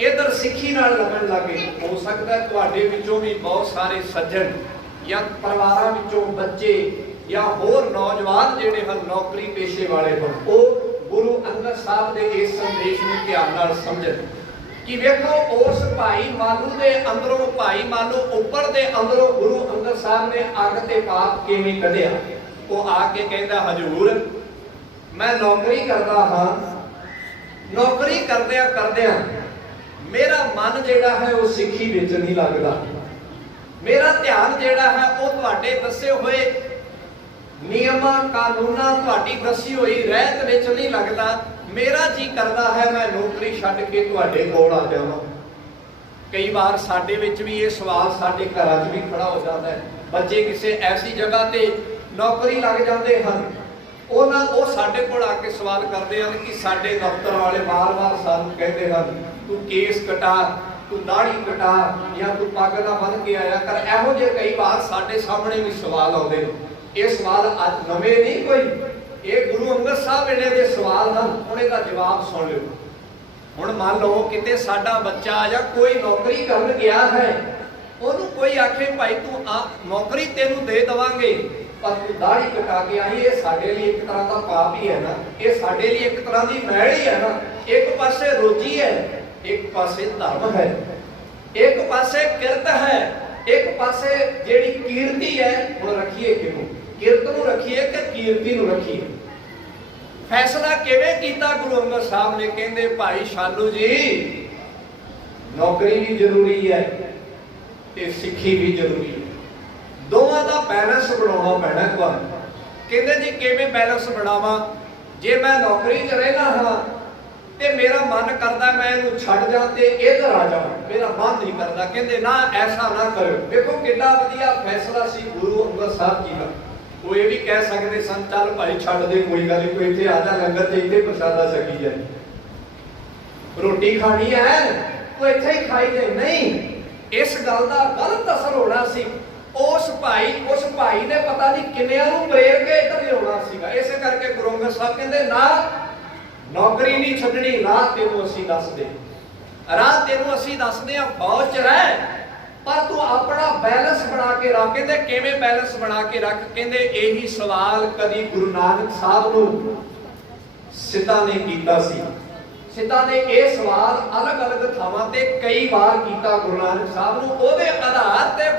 ਇਧਰ ਸਿੱਖੀ ਨਾਲ ਲੱਗਣ ਲੱਗੇ। ਹੋ ਸਕਦਾ ਤੁਹਾਡੇ ਵਿੱਚੋਂ ਵੀ ਬਹੁਤ ਸਾਰੇ ਸੱਜਣ ਜਾਂ ਪਰਿਵਾਰਾਂ ਵਿੱਚੋਂ ਬੱਚੇ ਜਾਂ ਹੋਰ ਨੌਜਵਾਨ ਜਿਹੜੇ ਹਨ ਨੌਕਰੀ ਪੇਸ਼ੇ ਵਾਲੇ ਹਨ, ਉਹ ਗੁਰੂ ਅੰਗਦ ਸਾਹਿਬ ਦੇ ਇਸ ਸੰਦੇਸ਼ ਨੂੰ ਧਿਆਨ ਨਾਲ ਸਮਝਣ ਕਿ ਵੇਖੋ ਉਸ ਭਾਈ ਮਾਲੂ ਦੇ ਅੰਦਰੋਂ, ਭਾਈ ਮਾਲੂ ਉੱਪਰ ਦੇ ਅੰਦਰੋਂ ਗੁਰੂ ਅੰਗਦ ਸਾਹਿਬ ਨੇ ਅੱਗ ਤੇ ਪਾਪ ਕਿਵੇਂ ਕੱਢਿਆ। ਉਹ ਆ ਕੇ ਕਹਿੰਦਾ ਹਜ਼ੂਰ ਮੈਂ ਨੌਕਰੀ ਕਰਦਾ ਹਾਂ, ਨੌਕਰੀ ਕਰਦਿਆਂ ਮੇਰਾ ਮਨ ਜਿਹੜਾ ਹੈ ਉਹ ਸਿੱਖੀ ਵਿੱਚ ਨਹੀਂ ਲੱਗਦਾ, ਮੇਰਾ ਧਿਆਨ ਜਿਹੜਾ ਹੈ ਉਹ ਤੁਹਾਡੇ ਦੱਸੇ ਹੋਏ ਨਿਯਮਾਂ ਕਾਨੂੰਨਾਂ, ਤੁਹਾਡੀ ਦੱਸੀ ਹੋਈ ਰਹਿਤ ਵਿੱਚ ਨਹੀਂ ਲੱਗਦਾ। ਮੇਰਾ ਜੀ ਕਰਦਾ ਹੈ ਮੈਂ ਨੌਕਰੀ ਛੱਡ ਕੇ ਤੁਹਾਡੇ ਕੋਲ ਆ ਜਾਵਾਂ। ਕਈ ਵਾਰ ਸਾਡੇ ਵਿੱਚ ਵੀ ਇਹ ਸਵਾਲ ਸਾਡੇ ਘਰਾਂ 'ਚ ਵੀ ਖੜਾ ਹੋ ਜਾਂਦਾ ਹੈ। ਬੱਚੇ ਕਿਸੇ ਐਸੀ ਜਗ੍ਹਾ ਤੇ ਨੌਕਰੀ ਲੱਗ ਜਾਂਦੇ ਹਨ, ਉਹ ਸਾਡੇ ਕੋਲ ਆ ਕੇ ਸਵਾਲ ਕਰਦੇ ਹਨ ਕਿ ਸਾਡੇ ਦਫ਼ਤਰ ਵਾਲੇ ਵਾਰ-ਵਾਰ ਸਾਨੂੰ ਕਹਿੰਦੇ ਹਨ ਤੂੰ ਕੇਸ ਕਟਾ, ਤੂੰ ਦਾੜੀ ਕਟਾ, ਜਾਂ ਤੂੰ ਪੱਗ ਨਾ ਬੰਨ੍ਹ ਕੇ ਆਇਆ ਕਰ। ਇਹੋ ਜਿਹੇ ਕਈ ਵਾਰ ਸਾਡੇ ਸਾਹਮਣੇ ਵੀ ਸਵਾਲ ਆਉਂਦੇ ਨੇ। ਇਹ ਸਵਾਲ ਅੱਜ ਨਵੇਂ ਨਹੀਂ ਕੋਈ, ਇਹ ਗੁਰੂ ਅੰਗਦ ਸਾਹਿਬ ਵੇਲੇ ਦੇ ਸਵਾਲ ਹਨ। ਹੁਣ ਇਹਦਾ ਜਵਾਬ ਸੁਣ ਲਿਓ। ਹੁਣ ਮੰਨ ਲਓ ਕਿਤੇ ਸਾਡਾ ਬੱਚਾ ਜਾਂ ਕੋਈ ਨੌਕਰੀ ਕਰਨ ਗਿਆ ਹੈ, ਉਹਨੂੰ ਕੋਈ ਆਖੇ ਭਾਈ ਤੂੰ ਨੌਕਰੀ ਤੈਨੂੰ ਦੇ ਦੇਵਾਂਗੇ ਪਰ ਤੂੰ ਦਾੜੀ ਕਟਾ ਕੇ ਆਈ, ਇਹ ਸਾਡੇ ਲਈ ਇੱਕ ਤਰ੍ਹਾਂ ਦਾ ਪਾਪ ਹੀ ਹੈ ਨਾ, ਇਹ ਸਾਡੇ ਲਈ ਇੱਕ ਤਰ੍ਹਾਂ ਦੀ ਮੈਲ ਹੀ ਹੈ ਨਾ। ਇੱਕ ਪਾਸੇ ਰੋਜੀ ਹੈ, ਇੱਕ ਪਾਸੇ ਧਰਮ ਹੈ, ਇੱਕ ਪਾਸੇ ਕਿਰਤ ਹੈ, ਇੱਕ ਪਾਸੇ ਜਿਹੜੀ ਕੀਰਤੀ ਹੈ। ਹੁਣ ਰੱਖੀਏ ਕਿਹਨੂੰ? ਕਿਰਤ ਨੂੰ ਰੱਖੀਏ ਕਿ ਕੀਰਤੀ ਨੂੰ ਰੱਖੀਏ? ਫੈਸਲਾ ਕਿਵੇਂ ਕੀਤਾ ਗੁਰੂ ਅੰਗਦ ਸਾਹਿਬ ਨੇ? ਕਹਿੰਦੇ ਭਾਈ ਸ਼ਾਲੂ ਜੀ ਨੌਕਰੀ ਵੀ ਜ਼ਰੂਰੀ ਹੈ ਤੇ ਸਿੱਖੀ ਵੀ ਜ਼ਰੂਰੀ ਹੈ, ਦੋਵਾਂ ਦਾ ਬੈਲੈਂਸ ਬਣਾਉਣਾ ਪੈਣਾ ਤੁਹਾਨੂੰ। ਕਹਿੰਦੇ ਜੀ ਕਿਵੇਂ ਬੈਲੈਂਸ ਬਣਾਵਾਂ? ਜੇ ਮੈਂ ਨੌਕਰੀ 'ਚ ਰਹਿਣਾ ਹਾਂ ਤੇ ਮੇਰਾ ਮਨ ਕਰਦਾ ਮੈਂ ਇਹਨੂੰ ਛੱਡ ਜਾ ਤੇ ਇੱਧਰ ਆ ਜਾਵਾਂ, ਮੇਰਾ ਮਨ ਨਹੀਂ ਕਰਦਾ। ਕਹਿੰਦੇ ਨਾ ਐਸਾ ਨਾ ਕਰੋ। ਦੇਖੋ ਕਿੰਨਾ ਵਧੀਆ ਫੈਸਲਾ ਸੀ ਗੁਰੂ ਅੰਗਦ ਸਾਹਿਬ ਜੀ ਦਾ। ਉਹ ਇਹ ਵੀ ਕਹਿ ਸਕਦੇ ਸਨ ਚੱਲ ਭਾਈ ਛੱਡ ਦੇ, ਕੋਈ ਗੱਲ ਨਹੀਂ, ਕੋਈ ਇੱਥੇ ਆ ਜਾ ਲੰਗਰ ਤੇ ਇੱਥੇ ਪ੍ਰਸ਼ਾਦਾ ਛਕੀ ਜਾਏ, ਰੋਟੀ ਖਾਣੀ ਹੈ ਉਹ ਇੱਥੇ ਹੀ ਖਾਈ ਜਾਏ। ਨਹੀਂ, ਇਸ ਗੱਲ ਦਾ ਗਲਤ ਅਸਰ ਹੋਣਾ ਸੀ। ਉਸ ਭਾਈ ਨੇ ਪਤਾ ਨਹੀਂ ਕਿੰਨਿਆਂ ਨੂੰ ਪ੍ਰੇਰ ਕੇ ਇੱਧਰ ਲਿਆਉਣਾ ਸੀਗਾ। ਇਸੇ ਕਰਕੇ ਗੁਰੂ ਅੰਗਦ ਸਾਹਿਬ ਕਹਿੰਦੇ ਨਾ ਨੌਕਰੀ ਨਹੀਂ ਛੱਡਣੀ, ਰਾਹ ਤੈਨੂੰ ਅਸੀਂ ਦੱਸਦੇ, ਰਾਹ ਤੈਨੂੰ ਅਸੀਂ ਦੱਸਦੇ ਆ, ਫੌਜ 'ਚ ਰਹਿ ਪਰ ਤੂੰ ਆਪਣਾ ਬੈਲੈਂਸ ਬਣਾ ਕੇ ਰੱਖ। ਕਹਿੰਦੇ ਕਿਵੇਂ ਬੈਲੈਂਸ ਬਣਾ ਕੇ ਰੱਖ? ਕਹਿੰਦੇ ਇਹੀ ਸਵਾਲ ਕਦੀ ਗੁਰੂ ਨਾਨਕ ਸਾਹਿਬ ਨੂੰ ਸਿੱਧਾ ਨੇ ਕੀਤਾ ਸੀ। ਸਿੱਧਾ ਨੇ ਇਹ ਸਵਾਲ ਅਲੱਗ-ਅਲੱਗ ਥਾਵਾਂ ਤੇ ਕਈ ਵਾਰ ਕੀਤਾ ਗੁਰੂ ਨਾਨਕ ਸਾਹਿਬ ਨੂੰ। ਉਹਦੇ ਆਧਾਰ ਤੇ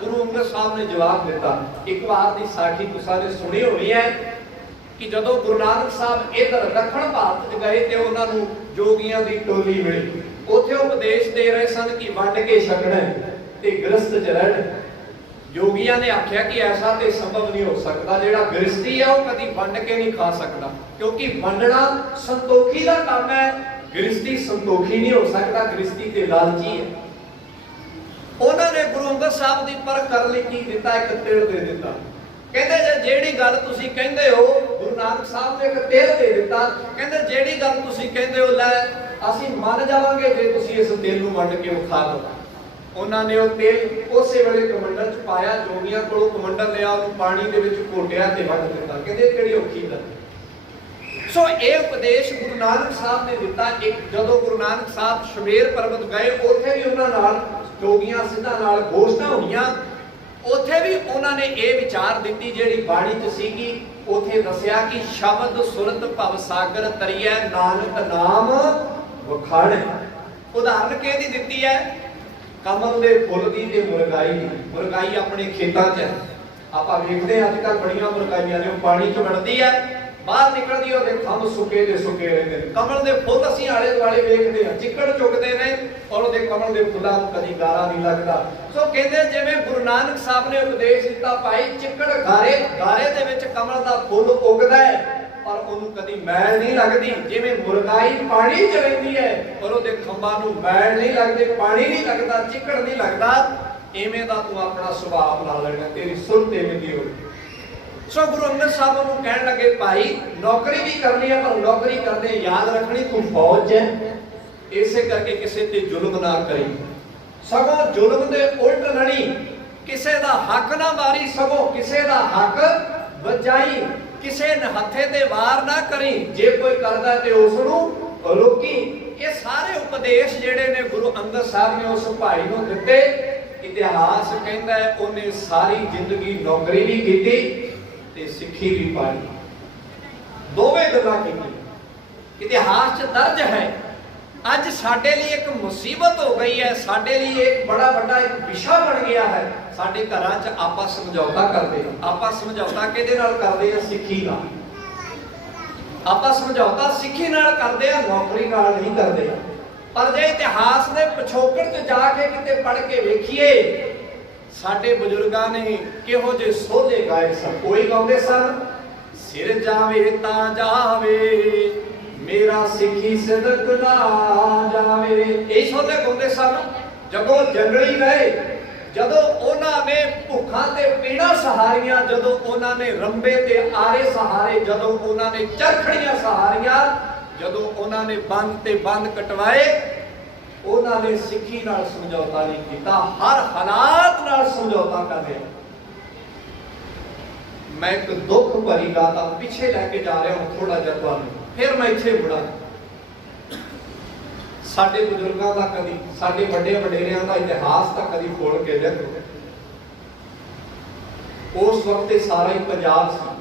ਗੁਰੂ ਅੰਗਦ ਸਾਹਿਬ ਨੇ ਜਵਾਬ ਦਿੱਤਾ। ਇੱਕ ਵਾਰ ਦੀ ਸਾਖੀ ਤੁਸੀਂ ਨੇ ਸੁਣੀ ਹੋਣੀ ਹੈ ਕਿ ਜਦੋਂ ਗੁਰੂ ਨਾਨਕ ਸਾਹਿਬ ਇਧਰ ਦੱਖਣ ਭਾਰਤ 'ਚ ਗਏ ਤੇ ਉਹਨਾਂ ਨੂੰ ਜੋਗੀਆਂ ਦੀ ਟੋਲੀ ਮਿਲੀ। ਉੱਥੇ ਉਪਦੇਸ਼ ਦੇ ਰਹੇ ਸਨ ਕਿ ਵੰਡ ਕੇ ਛਕਣਾ ਤੇ ਗ੍ਰਸਤ 'ਚ ਰਹਿਣਾ। ਜੋਗੀਆਂ ਨੇ ਆਖਿਆ ਕਿ ਐਸਾ ਤੇ ਸੰਭਵ ਨਹੀਂ ਹੋ ਸਕਦਾ, ਜਿਹੜਾ ਗ੍ਰਸਤੀ ਹੈ ਉਹ ਕਦੀ ਵੰਡ ਕੇ ਨਹੀਂ ਖਾ ਸਕਦਾ, ਕਿਉਂਕਿ ਵੰਡਣਾ ਸੰਤੋਖੀ ਦਾ ਕੰਮ ਹੈ, ਗ੍ਰਸਤੀ ਸੰਤੋਖੀ ਨਹੀਂ ਹੋ ਸਕਦਾ, ਗ੍ਰਸਤੀ ਤੇ ਲਾਲਚੀ ਹੈ। ਉਹਨਾਂ ਨੇ ਗੁਰੂ ਅੰਗਦ ਸਾਹਿਬ ਦੀ ਪਰਖ ਕਰਨ ਲਈ ਕੀ ਦਿੱਤਾ? ਇੱਕ ਤਿਲ ਦੇ ਦਿੱਤਾ। ਕਹਿੰਦੇ ਜੇ ਜਿਹੜੀ ਗੱਲ ਤੁਸੀਂ ਕਹਿੰਦੇ ਹੋ, ਗੁਰੂ ਨਾਨਕ ਸਾਹਿਬ ਨੇ ਇੱਕ ਤਿਲ ਦੇ ਦਿੱਤਾ। ਕਹਿੰਦੇ ਜਿਹੜੀ ਗੱਲ ਤੁਸੀਂ ਕਹਿੰਦੇ ਹੋ ਲੈ ਅਸੀਂ ਮੰਨ ਜਾਵਾਂਗੇ ਜੇ ਤੁਸੀਂ ਇਸ ਤਿਲ ਨੂੰ ਵੰਡ ਕੇ ਖਾ ਲਓ। ਉਹਨਾਂ ਨੇ ਉਹ ਤੇਲ ਉਸੇ ਵੇਲੇ ਕਮੰਡਲ 'ਚ ਪਾਇਆ, ਜੋਗੀਆਂ ਕੋਲੋਂ ਕਮੰਡਲ ਲਿਆ, ਉਹਨੂੰ ਪਾਣੀ ਦੇ ਵਿੱਚ ਘੋਟਿਆ ਤੇ ਵੰਡ ਦਿੱਤਾ। ਕਹਿੰਦੇ ਕਿਹੜੀ ਔਖੀ ਗੱਲ। ਸੋ ਇਹ ਉਪਦੇਸ਼ ਗੁਰੂ ਨਾਨਕ ਸਾਹਿਬ ਨੇ ਦਿੱਤਾ। ਇੱਕ ਜਦੋਂ ਗੁਰੂ ਨਾਨਕ ਸਾਹਿਬ ਸ਼ਮੇਰ ਪਰਬਤ ਗਏ, ਉੱਥੇ ਵੀ ਉਹਨਾਂ ਨਾਲ ਜੋਗੀਆਂ ਸਿੱਧਾਂ ਨਾਲ ਗੋਸ਼ਟਾਂ ਹੋਈਆਂ। ਉੱਥੇ ਵੀ ਉਹਨਾਂ ਨੇ ਇਹ ਵਿਚਾਰ ਦਿੱਤੀ ਜਿਹੜੀ ਬਾਣੀ 'ਚ ਸੀਗੀ। ਉੱਥੇ ਦੱਸਿਆ ਕਿ ਸ਼ਬਦ ਸੁਰਤ ਭਵ ਸਾਗਰ ਤਰੀਐ, ਨਾਨਕ ਨਾਮ ਵਖਾਣੈ। ਉਦਾਹਰਨ ਕਿਹਦੀ ਦਿੱਤੀ ਹੈ? ਕਮਲ ਦੇ ਫੁੱਲ ਦੀ ਤੇ ਮੁਰਗਾਈ ਦੀ। ਮੁਰਗਾਈ ਆਪਣੇ ਖੇਤਾਂ 'ਚ ਹੈ, ਆਪਾਂ ਵੇਖਦੇ ਅੱਜ ਕੱਲ੍ਹ ਬੜੀਆਂ ਮੁਰਗਾਈਆਂ ਨੇ, ਉਹ ਪਾਣੀ 'ਚ ਵੜਦੀ ਹੈ, ਬਾਹਰ ਨਿਕਲਦੀ ਉਹਦੇ ਖੰਭ ਸੁੱਕੇ ਦੇ ਸੁੱਕੇ ਰਹਿੰਦੇ ਨੇ। ਕਮਲ ਦੇ ਫੁੱਲ ਅਸੀਂ ਆਲੇ ਦੁਆਲੇ ਵੇਖਦੇ ਹਾਂ, ਚਿੱਕੜ ਚੁੱਕਦੇ ਨੇ ਔਰ ਉਹਦੇ ਕਮਲ ਦੇ ਫੁੱਲਾਂ ਨੂੰ ਕਦੀ ਗਾਰਾ ਨਹੀਂ ਲੱਗਦਾ। ਸੋ ਕਹਿੰਦੇ ਜਿਵੇਂ ਗੁਰੂ ਨਾਨਕ ਸਾਹਿਬ ਨੇ ਉਪਦੇਸ਼ ਦਿੱਤਾ, ਭਾਈ ਚਿੱਕੜ ਗਾਰੇ ਦੇ ਵਿੱਚ ਕਮਲ ਦਾ ਫੁੱਲ ਉੱਗਦਾ ਹੈ ਪਰ ਉਹਨੂੰ ਕਦੀ ਮੈਲ ਨਹੀਂ ਲੱਗਦੀ। ਜਿਵੇਂ ਮੁਰਗਾਈ ਪਾਣੀ 'ਚ ਰਹਿੰਦੀ ਹੈ ਪਰ ਉਹਦੇ ਖੰਭਾਂ ਨੂੰ ਮੈਲ ਨਹੀਂ ਲੱਗਦੀ, ਪਾਣੀ ਨਹੀਂ ਲੱਗਦਾ, ਚਿੱਕੜ ਨਹੀਂ ਲੱਗਦਾ। ਇਵੇਂ ਦਾ ਤੂੰ ਆਪਣਾ ਸੁਭਾਅ ਬਣਾ ਲੈਣਾ, ਤੇਰੀ ਸੁਰਤ ਇਵੇਂ ਦੀ ਹੋਵੇ। ਸੋ ਗੁਰੂ ਅੰਗਦ ਸਾਹਿਬ ਨੂੰ ਕਹਿਣ ਲੱਗੇ, ਭਾਈ ਨੌਕਰੀ ਵੀ ਕਰਨੀ ਹੈ ਪਰ ਨੌਕਰੀ ਕਰਦੇ ਯਾਦ ਰੱਖਣੀ ਤੂੰ ਫੌਜ 'ਚ ਹੈ। ਇਸੇ ਕਰਕੇ ਕਿਸੇ ਤੇ ਜ਼ੁਲਮ ਨਾ ਕਰੀ, ਸਗੋਂ ਜ਼ੁਲਮ ਦੇ ਉਲਟ ਲੜੀ। ਕਿਸੇ ਦਾ ਹੱਕ ਨਾ ਮਾਰੀ, ਸਗੋਂ ਕਿਸੇ ਦਾ ਹੱਕ ਬਚਾਈ। ਕਿਸੇ ਹੱਥੇ ਤੇ ਵਾਰ ਨਾ ਕਰੀ, ਜੇ ਕੋਈ ਕਰਦਾ ਤੇ ਉਸ ਨੂੰ ਰੋਕੀ। ਇਹ ਸਾਰੇ ਉਪਦੇਸ਼ ਜਿਹੜੇ ਨੇ ਗੁਰੂ ਅੰਗਦ ਸਾਹਿਬ ਨੇ ਉਸ ਭਾਈ ਨੂੰ ਦਿੱਤੇ। ਇਤਿਹਾਸ ਕਹਿੰਦਾ ਹੈ ਉਹਨੇ ਸਾਰੀ ਜ਼ਿੰਦਗੀ ਨੌਕਰੀ ਵੀ ਕੀਤੀ ਤੇ ਸਿੱਖੀ ਵੀ ਪਾਈ, ਦੋਵੇਂ ਗੱਲਾਂ ਕੀਤੀਆਂ। ਇਤਿਹਾਸ 'ਚ ਦਰਜ ਹੈ। ਅੱਜ ਸਾਡੇ ਲਈ ਇੱਕ ਮੁਸੀਬਤ ਹੋ ਗਈ ਹੈ, ਸਾਡੇ ਲਈ ਇੱਕ ਬੜਾ ਵੱਡਾ ਇੱਕ ਵਿਸ਼ਾ ਬਣ ਗਿਆ ਹੈ। ਸਾਡੇ ਘਰਾਂ 'ਚ ਆਪਾਂ ਸਮਝੌਤਾ ਕਰਦੇ ਹਾਂ। ਆਪਾਂ ਸਮਝੌਤਾ ਕਿਹਦੇ ਨਾਲ ਕਰਦੇ ਹਾਂ? ਸਿੱਖੀ ਨਾਲ। ਆਪਾਂ ਸਮਝੌਤਾ ਸਿੱਖੀ ਨਾਲ ਕਰਦੇ ਹਾਂ, ਨੌਕਰੀ ਨਾਲ ਨਹੀਂ ਕਰਦੇ। ਪਰ ਜੇ ਇਤਿਹਾਸ ਦੇ ਪਿਛੋਕੜ 'ਚ ਜਾ ਕੇ ਕਿਤੇ ਪੜ੍ਹ ਕੇ ਵੇਖੀਏ, ਸਾਡੇ ਬਜ਼ੁਰਗਾਂ ਨੇ ਕਿਹੋ ਜਿਹੇ ਸੋਹਲੇ ਗਾਏ ਸਨ। ਕੋਈ ਗਾਉਂਦੇ ਸਨ, ਸਿਰ ਜਾਵੇ ਤਾਂ ਜਾਵੇ ਮੇਰਾ ਸਿੱਖੀ ਸਿਦਕ ਨਾ ਜਾਵੇ। ਇਹ ਸੋਹਲੇ ਗਾਉਂਦੇ ਸਨ। ਜਦੋਂ ਜੰਗਲੀ ਗਏ, ਜਦੋਂ ਉਹਨਾਂ ਨੇ ਭੁੱਖਾਂ ਤੇ ਪੀੜਾਂ ਸਹਾਰੀਆਂ, ਜਦੋਂ ਉਹਨਾਂ ਨੇ ਰੰਬੇ ਤੇ ਆਰੇ ਸਹਾਰੇ, ਜਦੋਂ ਉਹਨਾਂ ਨੇ ਚਰਖੜੀਆਂ ਸਹਾਰੀਆਂ, ਜਦੋਂ ਉਹਨਾਂ ਨੇ ਬੰਦ ਤੇ ਬੰਦ ਕਟਵਾਏ, ਉਹਨਾਂ ਨੇ ਸਿੱਖੀ ਨਾਲ ਸਮਝੌਤਾ ਨਹੀਂ ਕੀਤਾ, ਹਰ ਹਾਲਾਤ ਨਾਲ ਸਮਝੌਤਾ ਕਰ ਲਿਆ। ਮੈਂ ਇੱਕ ਦੁੱਖ ਭਰੀ ਗੱਲ ਆ ਪਿੱਛੇ ਲੈ ਕੇ ਜਾ ਰਿਹਾ ਹਾਂ ਥੋੜਾ ਜਿਹਾ ਤੁਹਾਨੂੰ, ਫਿਰ ਮੈਂ ਇੱਥੇ ਮੁੜਾਂ। ਸਾਡੇ ਬਜ਼ੁਰਗਾਂ ਦਾ ਕਦੀ, ਸਾਡੇ ਵੱਡੇ ਵਡੇਰਿਆਂ ਦਾ ਇਤਿਹਾਸ ਤਾਂ ਕਦੀ ਖੋਲ ਕੇ ਦੇਖੋ। ਉਸ ਵਕਤ ਤੇ ਸਾਰਾ ਹੀ ਪੰਜਾਬ ਸੀ।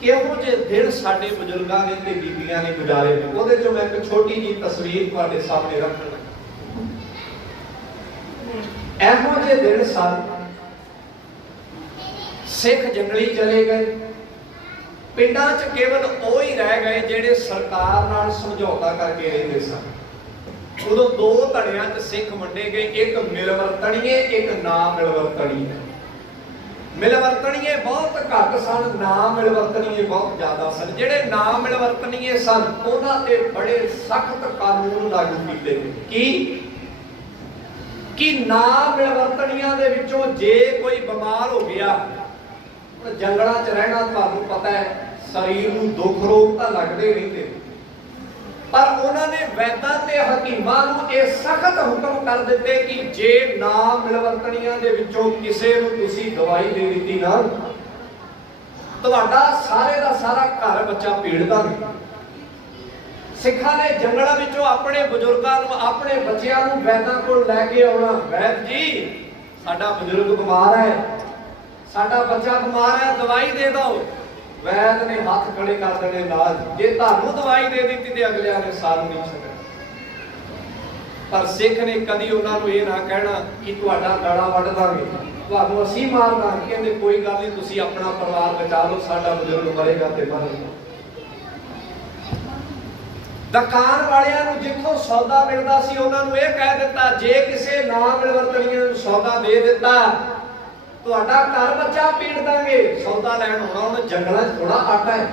ਕਿਹੋ ਜਿਹੇ ਦਿਨ ਸਾਡੇ ਬਜ਼ੁਰਗਾਂ ਨੇ ਤੇ ਬੀਬੀਆਂ ਨੇ ਗੁਜ਼ਾਰੇ ਨੇ, ਉਹਦੇ ਚੋਂ ਮੈਂ ਇੱਕ ਛੋਟੀ ਜਿਹੀ ਤਸਵੀਰ ਤੁਹਾਡੇ ਸਾਹਮਣੇ ਰੱਖਣ ਲੱਗਾ। ਇਹੋ ਜਿਹੇ ਦਿਨ ਸਨ, ਸਿੱਖ ਜੰਗਲੀ ਚਲੇ ਗਏ, ਪਿੰਡਾਂ 'ਚ ਕੇਵਲ ਉਹ ਹੀ ਰਹਿ ਗਏ ਜਿਹੜੇ ਸਰਕਾਰ ਨਾਲ ਸਮਝੌਤਾ ਕਰਕੇ ਰਹਿੰਦੇ ਸਨ। ਉਦੋਂ ਦੋ ਧੜਿਆਂ 'ਚ ਸਿੱਖ ਵੰਡੇ ਗਏ, ਇੱਕ ਮਿਲਵਰਤਣੀਏ, ਇੱਕ ਨਾ ਮਿਲਵਰਤਣੀਏ। ਮਿਲਵਰਤਣੀਏ ਬਹੁਤ ਘੱਟ ਸਨ, ਨਾ ਮਿਲਵਰਤਣੀਏ ਬਹੁਤ ਜ਼ਿਆਦਾ ਸਨ। ਜਿਹੜੇ ਨਾ ਮਿਲਵਰਤਣੀਏ ਸਨ ਉਹਨਾਂ ਤੇ ਬੜੇ ਸਖਤ ਕਾਨੂੰਨ ਲਾਗੂ ਕੀਤੇ ਗਏ। ਕਿ ਨਾ ਮਿਲਵਰਤਣੀਆਂ ਦੇ ਵਿੱਚੋਂ ਜੇ ਕੋਈ ਬਿਮਾਰ ਹੋ ਗਿਆ, ਜੰਗਲਾਂ 'ਚ ਰਹਿਣਾ ਤੁਹਾਨੂੰ ਪਤਾ ਹੈ, ਸਰੀਰ ਨੂੰ ਦੁੱਖ ਰੋਗ ਤਾਂ ਲੱਗਦੇ ਰਹਿੰਦੇ, ਪਰ ਉਹਨਾਂ ਨੇ ਵੈਦਾਂ ਤੇ ਹਕੀਮਾਂ ਨੂੰ ਇਹ ਸਖਤ ਹੁਕਮ ਕਰ ਦਿੱਤੇ ਕਿ ਜੇ ਨਾ ਮਿਲਵਰਤਣੀਆਂ ਦੇ ਵਿੱਚੋਂ ਕਿਸੇ ਨੂੰ ਤੁਸੀਂ ਦਵਾਈ ਦੇ ਦਿੱਤੀ ਨਾ, ਤੁਹਾਡਾ ਸਾਰੇ ਦਾ ਸਾਰਾ ਘਰ ਬੱਚਾ ਪੀੜਦਾ ਨਹੀਂ। ਸਿੱਖਾਂ ਨੇ ਜੰਗਲਾਂ ਵਿੱਚੋਂ ਆਪਣੇ ਬਜ਼ੁਰਗਾਂ ਨੂੰ, ਆਪਣੇ ਬੱਚਿਆਂ ਨੂੰ ਵੈਦਾਂ ਕੋਲ ਲੈ ਕੇ ਆਉਣਾ। ਵੈਦ ਜੀ, ਸਾਡਾ ਬਜ਼ੁਰਗ ਬਿਮਾਰ ਹੈ, ਸਾਡਾ ਬੱਚਾ ਬਿਮਾਰ ਹੈ, ਦਵਾਈ ਦੇ ਦਿਓ। ਵੈਦ ਨੇ ਹੱਥ ਖੜੇ ਕਰ ਦੇਣੇ ਨਾਲ, ਜੇ ਤੁਹਾਨੂੰ ਦਵਾਈ ਦੇ ਦਿੱਤੀ ਤੇ ਅਗਲਿਆਂ ਨੇ ਸਾਨੂੰ ਨਹੀਂ ਛੱਡਣਾ। ਪਰ ਸਿੱਖ ਨੇ ਕਦੀ ਉਹਨਾਂ ਨੂੰ ਇਹ ਨਾ ਕਹਿਣਾ ਕਿ ਤੁਹਾਡਾ ਗਲਾ ਵੱਢ ਦਾਂਗੇ, ਤੁਹਾਨੂੰ ਅਸੀਂ ਮਾਰ ਦਾਂਗੇ। ਕਹਿੰਦੇ ਕੋਈ ਗੱਲ ਨਹੀਂ, ਤੁਸੀਂ ਆਪਣਾ ਪਰਿਵਾਰ ਬਚਾ ਲਓ, ਸਾਡਾ ਬਜ਼ੁਰਗ ਮਰੇਗਾ ਤੇ ਮਰੇਗਾ। ਦੁਕਾਨ ਵਾਲਿਆਂ ਨੂੰ ਜਿੱਥੋਂ ਸੌਦਾ ਮਿਲਦਾ ਸੀ ਉਹਨਾਂ ਨੂੰ ਇਹ ਕਹਿ ਦਿੱਤਾ, ਜੇ ਕਿਸੇ ਨਾ ਮਿਲਵਰਤਣੀਆਂ ਨੂੰ ਸੌਦਾ ਦੇ ਦਿੱਤਾ ਤੁਹਾਡਾ ਘਰ ਬੱਚਾ ਪੀੜ ਦਾਂਗੇ। ਸੌਦਾ ਲੈਣ ਆਉਣਾ, ਉਹਨੇ ਜੰਗਲਾਂ 'ਚ ਥੋੜਾ ਆਟਾ ਹੈ,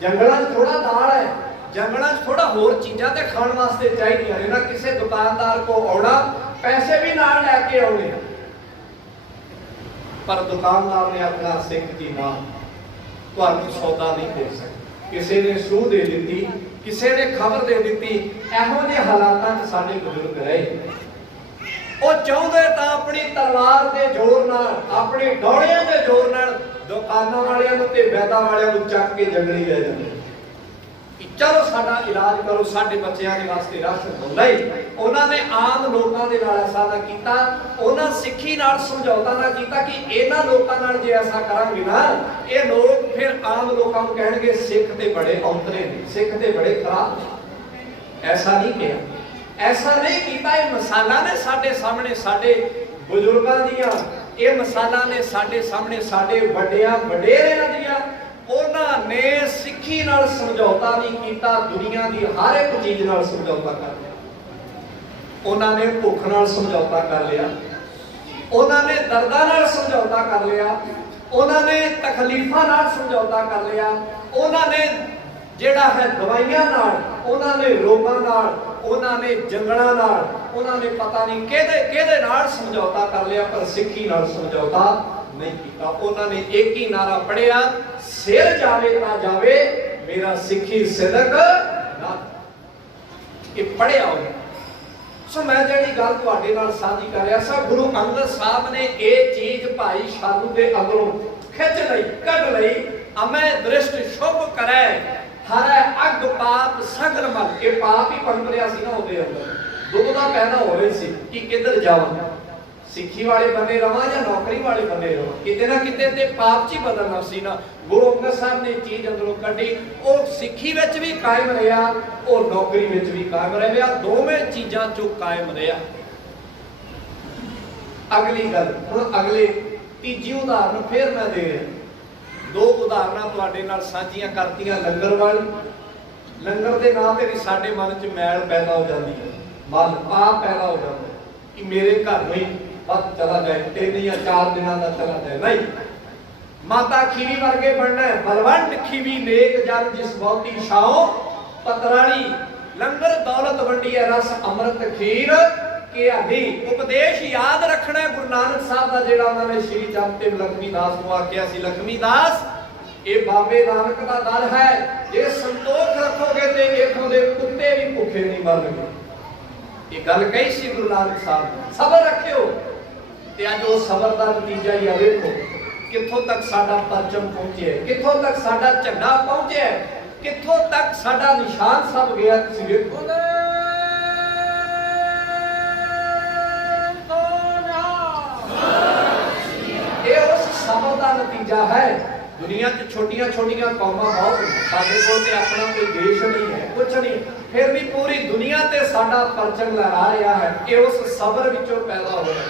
ਜੰਗਲਾਂ 'ਚ ਥੋੜਾ ਦਾਲ ਹੈ, ਜੰਗਲਾਂ 'ਚ ਥੋੜਾ ਹੋਰ ਚੀਜ਼ਾਂ ਤੇ ਖਾਣ ਵਾਸਤੇ ਚਾਹੀਦੀਆਂ ਨੇ ਨਾ। ਕਿਸੇ ਦੁਕਾਨਦਾਰ ਕੋ ਆਉਣਾ, ਪੈਸੇ ਵੀ ਨਾਲ ਲੈ ਕੇ ਆਉਣੇ, ਪਰ ਦੁਕਾਨਦਾਰ ਨੇ ਆਪਣਾ ਸਿੱਖ ਜੀ ਨਾ, ਤੁਹਾਨੂੰ ਸੌਦਾ ਨਹੀਂ ਦੇ ਸਕਦਾ। ਕਿਸੇ ਨੇ ਸੂਹ ਦੇ ਦਿੱਤੀ, ਕਿਸੇ ਨੇ ਖਬਰ ਦੇ ਦਿੱਤੀ। ਇਹੋ ਜਿਹੇ ਹਾਲਾਤਾਂ 'ਚ ਸਾਡੇ ਬਜ਼ੁਰਗ ਰਹੇ। ਉਹ ਚਾਹੁੰਦੇ ਤਾਂ ਆਪਣੀ ਤਲਵਾਰ ਦੇ ਜ਼ੋਰ ਨਾਲ, ਆਪਣੇ ਡੋਲਿਆਂ ਦੇ ਜ਼ੋਰ ਨਾਲ ਦੁਕਾਨਾਂ ਵਾਲਿਆਂ ਨੂੰ ਤੇ ਵੈਦਾਂ ਵਾਲਿਆਂ ਨੂੰ ਚੱਕ ਕੇ ਜੰਗਲੀ ਲੈ ਜਾਂਦੇ। चलो साडा इलाज करो, साडे बच्चों के वास्ते राशन दो। नहीं, उन्होंने आम लोगों के नाल ऐसा ना किया, उन्होंने सिੱਖੀ नाल समझौता ना किया कि इन्हां लोगों नाल जे ऐसा करांगे ना, ये लोग फिर आम लोगों को कहेंगे सिख ते बड़े औंतरे ने, सिख ते बड़े खराब ने। ऐसा नहीं किया, ऐसा नहीं किया। ये मिसालां ने साडे सामने, साडे बुजुर्गां दियां, ये मिसालां ने साडे सामने, साडे वड्डियां वडेरियां दियां। उन्होंने सिੱਖੀ नाल समझौता नहीं किया, दुनिया की हर एक चीज नाल समझौता कर लिया। उन्होंने भुख नाल समझौता कर लिया, उन्होंने दर्दां नाल समझौता कर लिया, उन्होंने तकलीफां नाल समझौता कर लिया, उन्होंने जिहड़ा है दवाइयां नाल, उन्होंने रोगां नाल, उन्होंने जंगलां नाल, उन्होंने पता नहीं किहदे नाल समझौता कर लिया, पर सिੱਖੀ नाल समझौता नहीं किया। उन्होंने एक ही नारा पढ़िया, सिर जावे ना जावे मेरा सिੱਖੀ सिदक ना। ये पढ़िया हो। सो मैं जिहड़ी गल तुहाडे नाल साझी कर रहा सा, गुरु अंगद साहब ने ये चीज भाई शालू दे अंदरों खिंच लई, कढ लई। अमै दृष्ट शुभ करे हरै अग पाप सगल मल। ये पाप ही पनप रहा सी ना ਉਹਦੇ अंदर, दुविधा पैदा हो रही सी कि किधर जावां, सिੱਖੀ वाले बने रहा या नौकरी वाले बने रहा, किते ना किते ते पाप च ही बदलना सी ना। गुरु अंगद साहब ने चीज अंदरों कढ़ी, वो सिੱਖੀ विच भी कायम रहा, वो नौकरी विच भी कायम रहा, दोवें चीज़ां चों कायम रहा। अगली गल हुण अगले तीजी उदाहरण फिर मैं दे रहा। दो उदाहरणां तुहाडे नाल साझीआं करतीआं लंगर वाली। लंगर दे नाम ते साडे मन च मैल पैदा हो जाती है, मन पाप पैदा हो जाता है कि मेरे घर में बस चला जाए, 3 या 4 दिनों का चला जाए। नहीं, माता खीवी वर्गे बनना है, बलवंत खीवी नेक जन जिस बहुती छाओ पतराली। लंगर दौलत वंडी है रस अमृत खीर के आदि। उपदेश याद रखना है गुरु नानक साहब का, जिहड़ा उन्होंने श्री चंद ते लक्ष्मी दास को आख्या सी, लक्ष्मी दास ये बाबे नानक का दर है, जे संतोख रखोगे तो इथों दे कुत्ते भी भुखे नहीं मरनगे। ये गल कही सी गुरु नानक साहब, सबर रखियो। ते अज वो सबर का नतीजा ही है, देखो कित्थों तक साडा परचम पहुंचे है, कित्थों तक साडा झंडा पहुंचे है, कित्थों तक साडा निशान सब गया। तुसीं देखो ये उस सबर का नतीजा है। दुनिया च छोटियां छोटियां कौमां बहुत, साडे कोल ते अपना कोई देश नहीं है, कुछ नहीं, फिर भी पूरी दुनिया ते साडा परचम लहरा रहा है। ये उस सबर विचों पैदा होया,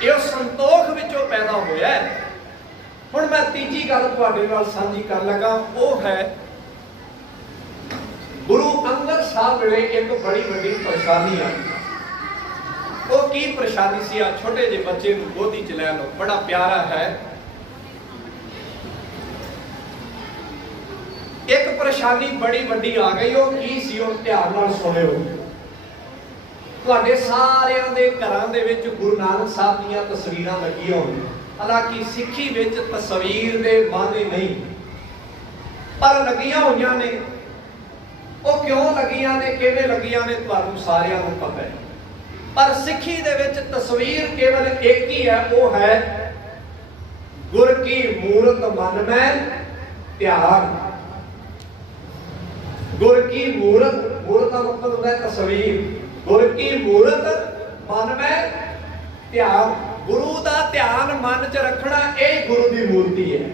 ये संतोख विचों पैदा होया है। हुण मैं तीजी गल तुहाडे नाल साझी कर लगा, वो है गुरु अंगद साहब वेले एक बड़ी वड्डी परेशानी आई। वो की परेशानी सी? आ छोटे जे बच्चे नूं गोदी च लै लो, बड़ा प्यारा है। एक परेशानी बड़ी वड्डी आ गई, वो की सी? वो ध्यान नाल सुणिओ। तुहाडे सारिआं दे घरां दे विच गुरु नानक साहब दीयां तस्वीरां लगियां होणगीਆਂ। हालांकि सिੱਖੀ विच तस्वीर दे माने नहीं, पर लगियां होईयां ने। वो क्यों लगियां ने, किवें लगियां ने, तुहानूं सारिआं नूं पता है। पर सिੱਖੀ दे विच तस्वीर केवल एक ही है, वो है गुर की मूरत मन में ध्यान। गुर की मूरत, मूरत का मतलब होता है तस्वीर। गुर की मूरत मन में ध्यान, गुरु का ध्यान मन च रखना, यह गुरु की मूर्ति है।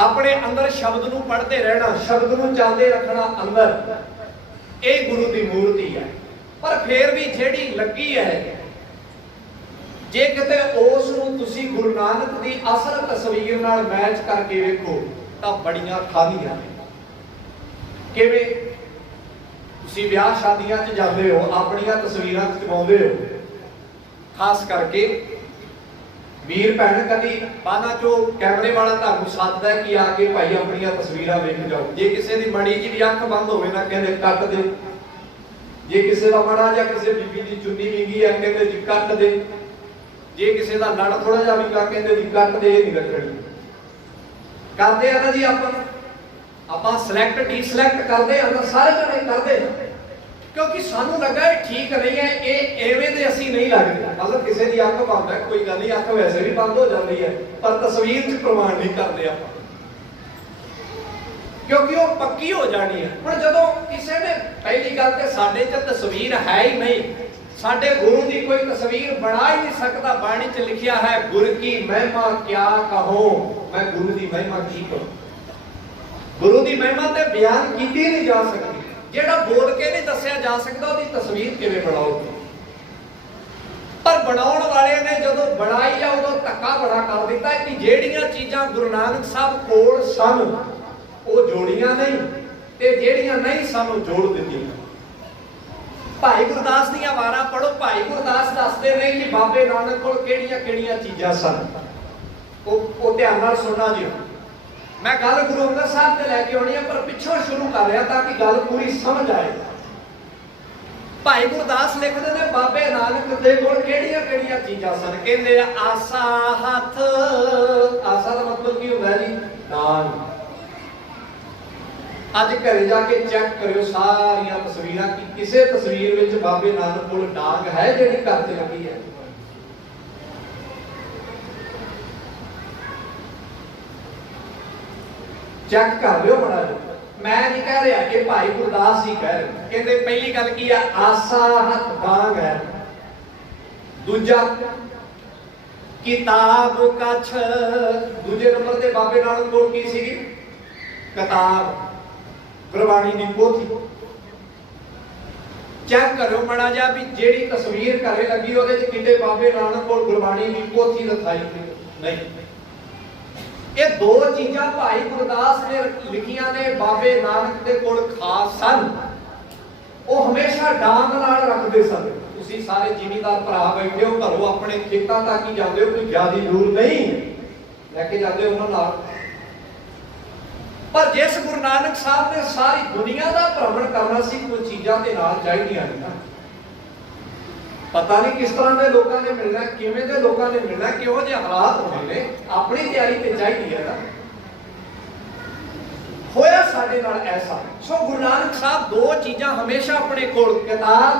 अपने अंदर शब्द नूं पढ़ते रहना, शब्द नूं चाहते रखना अंदर, यह गुरु की मूर्ति है। पर फिर भी जिहड़ी लगी है, जे किते उस नूं तुसीं गुरु नानक की असल तस्वीर नाल मैच करके वेखो तां बड़ियां खामियां ने। किवें? तुसीं विआह शादियां च जांदे हो, अपनियां तस्वीरां चुकाउंदे हो, खास करके वीर भैन कदी बाना चो कैमरे वाला तुहानूं सੱਦਦਾ है कि आके भाई अपनियां तस्वीरां वेख जाओ। जे किसी की मड़ी जी भी अख बंद होवे ना, कहंदे कट दे। जे किसी का मड़ा या किसी बीबी की चुन्नी विंगी है, कहंदे जी कट दे। जे किसी का लड़ थोड़ा जिहा विंगा, कहंदे जी कट दे, नहीं रखनी। करदे आ ना जी आपां सिलेक्ट डी सिलेक्ट करदे आ ना, सारे जने करदे, क्योंकि सानू लगा ये ठीक नहीं है, ये एवें दे असीं नहीं लगदे। मतलब किसी की अख बंद है, कोई गल नहीं, अख वैसे भी बंद हो जाती है, पर तस्वीर च प्रमाण नहीं करते आपां। क्योंकि वो पक्की हो जानी है। हुण जदों किसी ने पहली गल ते साडे च तस्वीर है ही नहीं, साडे गुरु की कोई तस्वीर बना ही नहीं सकता। बाणी च लिखिया है गुरु की महिमा क्या कहो, मैं गुरु की महिमा की कहूं। गुरु की महिमा ते बयान की नहीं जा सकती, जेड़ा बोल के नहीं दसिया जा सकता उसकी तस्वीर किवें बनाओगे। पर बनाउण वाले ने जदों बनाई आ उदों धक्का बड़ा कर दिता कि जेड़ियां चीज़ां गुरु नानक साहब कोल सन वो जोड़ियां नहीं ते जेड़ियां नहीं सन वो जोड़ दित्तियां। भाई गुरदास दीयां वारां पढ़ो, भाई गुरदास दसदे ने कि बाबे नानक कोल किहड़ियां चीज़ां सन। वो ध्यान नाल सुनना जी। मैं गल गुरु अंगद साहब ते लैके आउणी है पर पिछों शुरू कर रहा ताकि गल पूरी समझ आए। भाई गुरदास लिखते हैं बाबे नानक दे कोल किहड़ियां चीज़ां सन। कहंदे आसा हथ, आसा का मतलब की होंदा जी दान। अज घरे जाके चेक करियो सारियां तस्वीरां कि किसी तस्वीर विच बाबे नानक कोल डांग है जिहड़ी घर ते लगी है। चेक कर लियो बड़ा जी। मैं नहीं कह रहा, ये भाई गुरदास ही कह रहे। कहते पहली गल की है आसा हथ डांग है। दूजा किताब कछ, दूजे नंबर ते बाबे नानक कोल की सी किताब, गुरबाणी की पोथी। चेक करो माड़ा जा भी जेड़ी तस्वीर घरे लगी ਉਹਦੇ ਚ किते बाबे नानक कोल गुरबाणी की पोथी रखाई नहीं। ये दो चीज़ां भाई गुरदास ने लिखियां ने बाबे नानक दे कोल खास सन। वो हमेशा डांग नाल रखदे सन। तुसीं सारे जिमीदार भरा बैठे हो, घरों अपने खेतां तक ही जांदे हो, कोई ज्यादा दूर नहीं लैके जाते हो उन्हां नाल। पर जिस गुरु नानक साहब ने सारी दुनिया का भ्रमण करना सी, कोई चीज़ां ते नाल चाहिदियां नहीं। पता नहीं किस तरह के लोगों ने मिलना, किवें दे लोगों ने मिलना, किहो जे हालात होने ने, अपनी तैयारी ते चाहिदी है ना। होया साडे नाल ऐसा। सो गुरु नानक साहब दो चीज़ां हमेशा अपने कोल, किताब,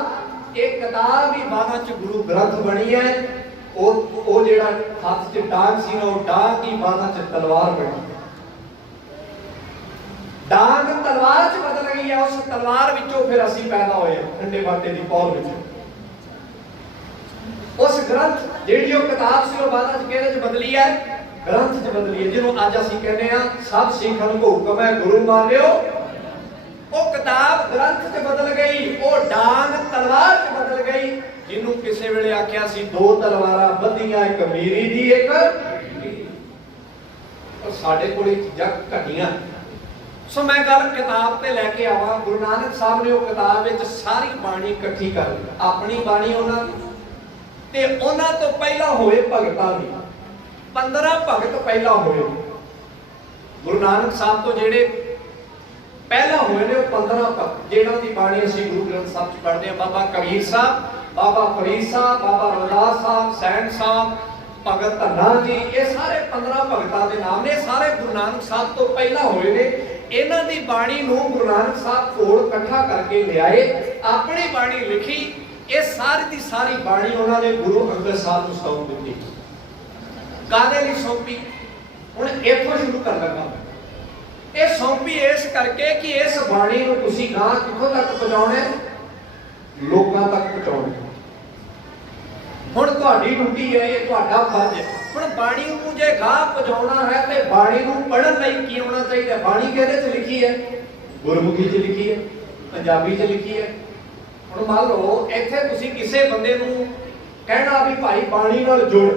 एक किताब ही बादां च गुरु ग्रंथ बनी है, ओ जेड़ा हाथ च डांग सी ना, वो डांग ही बादां च तलवार बनी। डांग तलवार च बदल गई है, उस तलवार विचों फिर असीं पैदा होए ठंडे बाटे दी पौल विच। उस ग्रंथ जेड़ी वो किताब सी वो बाद किहदे च बदली है, ग्रंथ च बदली है, जिन्हों अज असीं कहने आ सब सिखन को हुक्म है गुरु मानियो। वो किताब ग्रंथ च बदल गई, वो डांग तलवार च बदल गई, जिन्हों किसी वेले आख्या सी दो तलवारां बधियां, एक मीरी दी एक। और साडे कोल चीज़ां घटियां। सो मैं गल किताब ते लैके आवां। गुरु नानक साहब ने वो किताब विच सारी बाणी इकट्ठी कर ली, अपनी बाणी उन्हां ते उन्हां तो पहला होए भगतां दी 15 भगत पहला होए। गुरु नानक साहब तो जेड़े पहला होए ने 15 भगत, जिन्हां दी बाणी असीं गुरु ग्रंथ साहब च पढ़दे हां। बाबा कबीर साहब, बाबा फरीद साहब, बाबा रविदास साहब, सैन साहब, भगत धन्ना जी, ये सारे 15 भगतां दे नाम ने, सारे गुरु नानक साहब तो पहला होए ने। इन्हां दी बाणी नूं गुरु नानक साहब कोल इकट्ठा करके लियाए, अपनी बाणी लिखी। ये सारी दी सारी बाणी उन्होंने गुरु अंगद साहब को सौंप दी। कादे लई सौंपी? हुण इत्थों शुरू कर लगा। ये सौंपी इस करके कि इस बाणी नूं तुसीं गां कित्थों तक पहुंचाउणा, लोकां तक पहुंचाउणा। हुण तुहाडी ड्यूटी है, ये तुहाडा फर्ज है। हुण बाणी नूं जे गां पहुंचाउणा है ते बाणी नूं पढ़न लई की होना चाहिए? बाणी किहदे च लिखी है? गुरमुखी च लिखी है, पंजाबी च लिखी है। ਹੁਣ ਮੰਨ ਲਓ ਇੱਥੇ ਤੁਸੀਂ ਕਿਸੇ ਬੰਦੇ ਨੂੰ ਕਹਿਣਾ ਵੀ ਭਾਈ ਬਾਣੀ ਨਾਲ ਜੁੜ।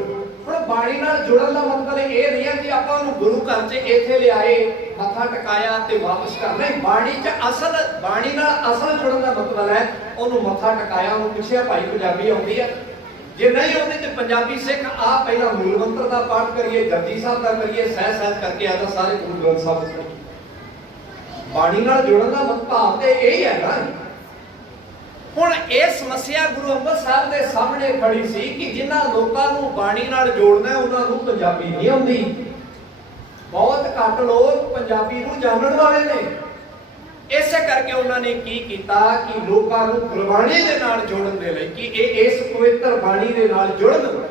ਹੁਣ ਬਾਣੀ ਨਾਲ ਜੁੜਨ ਦਾ ਮਤਲਬ ਇਹ ਨਹੀਂ ਹੈ ਕਿ ਆਪਾਂ ਉਹਨੂੰ ਗੁਰੂ ਘਰ 'ਚ ਇੱਥੇ ਲਿਆਏ, ਮੱਥਾ ਟਿਕਾਇਆ ਤੇ ਵਾਪਸ ਕਰ। ਨਹੀਂ, ਬਾਣੀ 'ਚ ਅਸਲ ਬਾਣੀ ਨਾਲ ਅਸਲ ਜੁੜਨ ਦਾ ਮਤਲਬ ਹੈ ਉਹਨੂੰ ਮੱਥਾ ਟਿਕਾਇਆ, ਉਹਨੂੰ ਪੁੱਛਿਆ ਭਾਈ ਪੰਜਾਬੀ ਆਉਂਦੀ ਹੈ? ਜੇ ਨਹੀਂ ਆਉਂਦੀ ਤੇ ਪੰਜਾਬੀ ਸਿੱਖ ਆ ਪਹਿਲਾਂ ਮੂਲ ਮੰਤਰ ਦਾ ਪਾਠ ਕਰੀਏ, ਜਪਜੀ ਸਾਹਿਬ ਦਾ ਕਰੀਏ, ਸਹਿ ਸਹਿਜ ਕਰਕੇ ਆਦਾ ਸਾਰੇ ਗੁਰੂ ਗ੍ਰੰਥ ਸਾਹਿਬ ਦੇ। ਬਾਣੀ ਨਾਲ ਜੁੜਨ ਦਾ ਭਾਵ ਤੇ ਇਹ ਹੈ ਨਾ। ਹੁਣ ਇਹ ਸਮੱਸਿਆ ਗੁਰੂ ਅੰਗਦ ਸਾਹਿਬ ਦੇ ਸਾਹਮਣੇ ਖੜੀ ਸੀ ਕਿ ਜਿਨ੍ਹਾਂ ਲੋਕਾਂ ਨੂੰ ਬਾਣੀ ਨਾਲ ਜੋੜਨਾ ਉਹਨਾਂ ਨੂੰ ਪੰਜਾਬੀ ਨਹੀਂ ਆਉਂਦੀ। ਬਹੁਤ ਘੱਟ ਲੋਕ ਪੰਜਾਬੀ ਨੂੰ ਜਾਣਨ ਵਾਲੇ ਨੇ। ਇਸੇ ਕਰਕੇ ਉਹਨਾਂ ਨੇ ਕੀ ਕੀਤਾ ਕਿ ਲੋਕਾਂ ਨੂੰ ਗੁਰਬਾਣੀ ਦੇ ਨਾਲ ਜੋੜਨ ਦੇ ਲਈ ਕਿ ਇਹ ਇਸ ਪਵਿੱਤਰ ਬਾਣੀ ਦੇ ਨਾਲ ਜੁੜਨ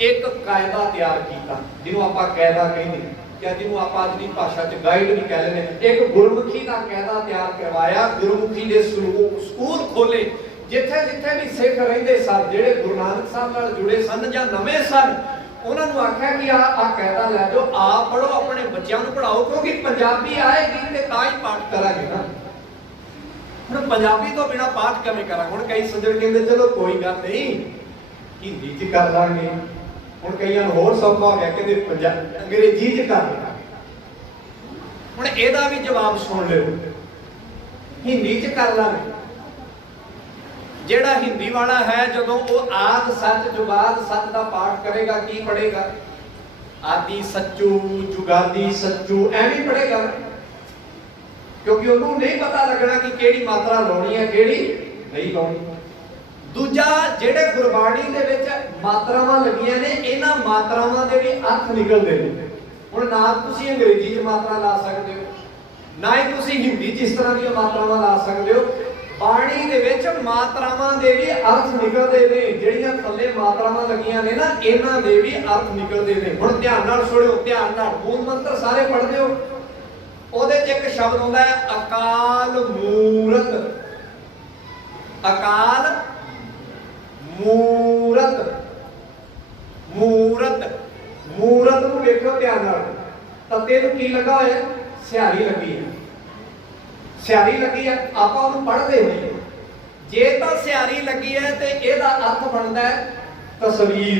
ਇੱਕ ਕਾਇਦਾ ਤਿਆਰ ਕੀਤਾ, ਜਿਹਨੂੰ ਆਪਾਂ ਕਾਇਦਾ ਕਹਿੰਦੇ। सिक्ख्या जिन्होंने आप अज की भाषा च गाइड भी कह लेने, एक गुरमुखी का कायदा तैयार करवाया, गुरमुखी के स्कूल खोले जिथे जिथे भी सिख रहिंदे सन, जिहड़े गुरु नानक साहब नाल जुड़े सन जां नਵੇਂ सन, उन्होंने आख्या कि आ कायदा लै जाओ, आप पढ़ो, अपने बच्चों को पढ़ाओ, क्योंकि पंजाबी आएगी तो तां ही पाठ करांगे ना। हुण पंजाबी तो बिना पाठ किवें करांगे? हुण कई सज्जण कहंदे चलो कोई गल नहीं हिंदी च कर लांगे, हुण कईयां नूं होर सौखा हो गया कहंदे अंग्रेजी च कर लांगे। हुण इहदा भी जवाब सुण लिओ, हिंदी च कर लांगे। जेड़ा हिंदी वाला है जदों वो आद सच जुगाद सच का पाठ करेगा की पढ़ेगा? आदि सच्चू जुगादी सच्चू एवं पढ़ेगा, क्योंकि उन्होंने नहीं पता लगना कि केड़ी मात्रा लाउणी है केड़ी नहीं लाउणी। दूजा जेड़े गुरबाणी दे विच मात्रावां लगियां ने, इन्हां मात्रावां दे भी अर्थ निकलदे ने। हुण ना तुसीं अंग्रेजी च मात्रा ला सकदे हो, ना ही तुसीं हिंदी च इस तरह दी मात्रावां ला सकदे हो। बाणी दे विच मात्रावां दे भी अर्थ निकलदे ने, ਜਿਹੜੀਆਂ ਥੱਲੇ ਮਾਤਰਾਵਾਂ ਲੱਗੀਆਂ ਨੇ ਨਾ ਇਹਨਾਂ ਦੇ ਵੀ अर्थ ਨਿਕਲਦੇ ਨੇ। ਹੁਣ ਧਿਆਨ ਨਾਲ ਸੁਣਿਓ, ਧਿਆਨ ਨਾਲ ਮੂਲ ਮੰਤਰ ਸਾਰੇ ਪੜ੍ਹਦੇ ਹੋ। ਉਹਦੇ 'ਚ ਇੱਕ ਸ਼ਬਦ ਆਉਂਦਾ ਹੈ ਅਕਾਲ ਮੂਰਤ, ਅਕਾਲ ਮੂਰਤ, ਮੂਰਤ, ਮੂਰਤ ਨੂੰ ਵੇਖੋ ਧਿਆਨ ਨਾਲ। ਤੱਤੇ ਨੂੰ ਕੀ ਲੱਗਾ ਹੋਇਆ? ਸਿਹਾਰੀ ਲੱਗੀ ਹੈ, सियारी लगी है, आप पढ़ते नहीं। जे तो सियारी लगी है तो यदा अर्थ बनता है तस्वीर,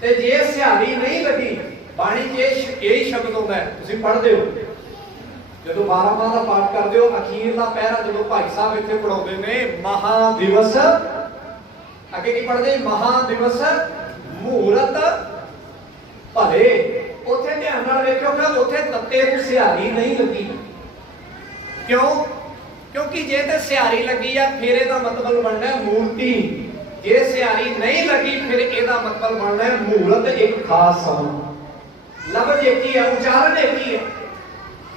ते जे सियारी नहीं लगी बाणी यही शब्द होता है। तुम पढ़ते हो जो 12 माह का पाठ करते हो, अखीरला पहरा जो भाई साहब इतने पढ़ाते हैं महादिवस, अगे की पढ़ते महादिवस मुहूर्त भले, उथे ध्यान नाल वेखो कि उथे तत्ते नूं सियारी नहीं लगी। क्यों? क्योंकि जे ते सियारी लगी है फिर इसका मतलब बनना है मूर्ति, जे सियारी नहीं लगी फिर इसका मतलब बनना है मुहूर्त, एक खास समय। लफ्ज एक ही है, उच्चारण एक ही है।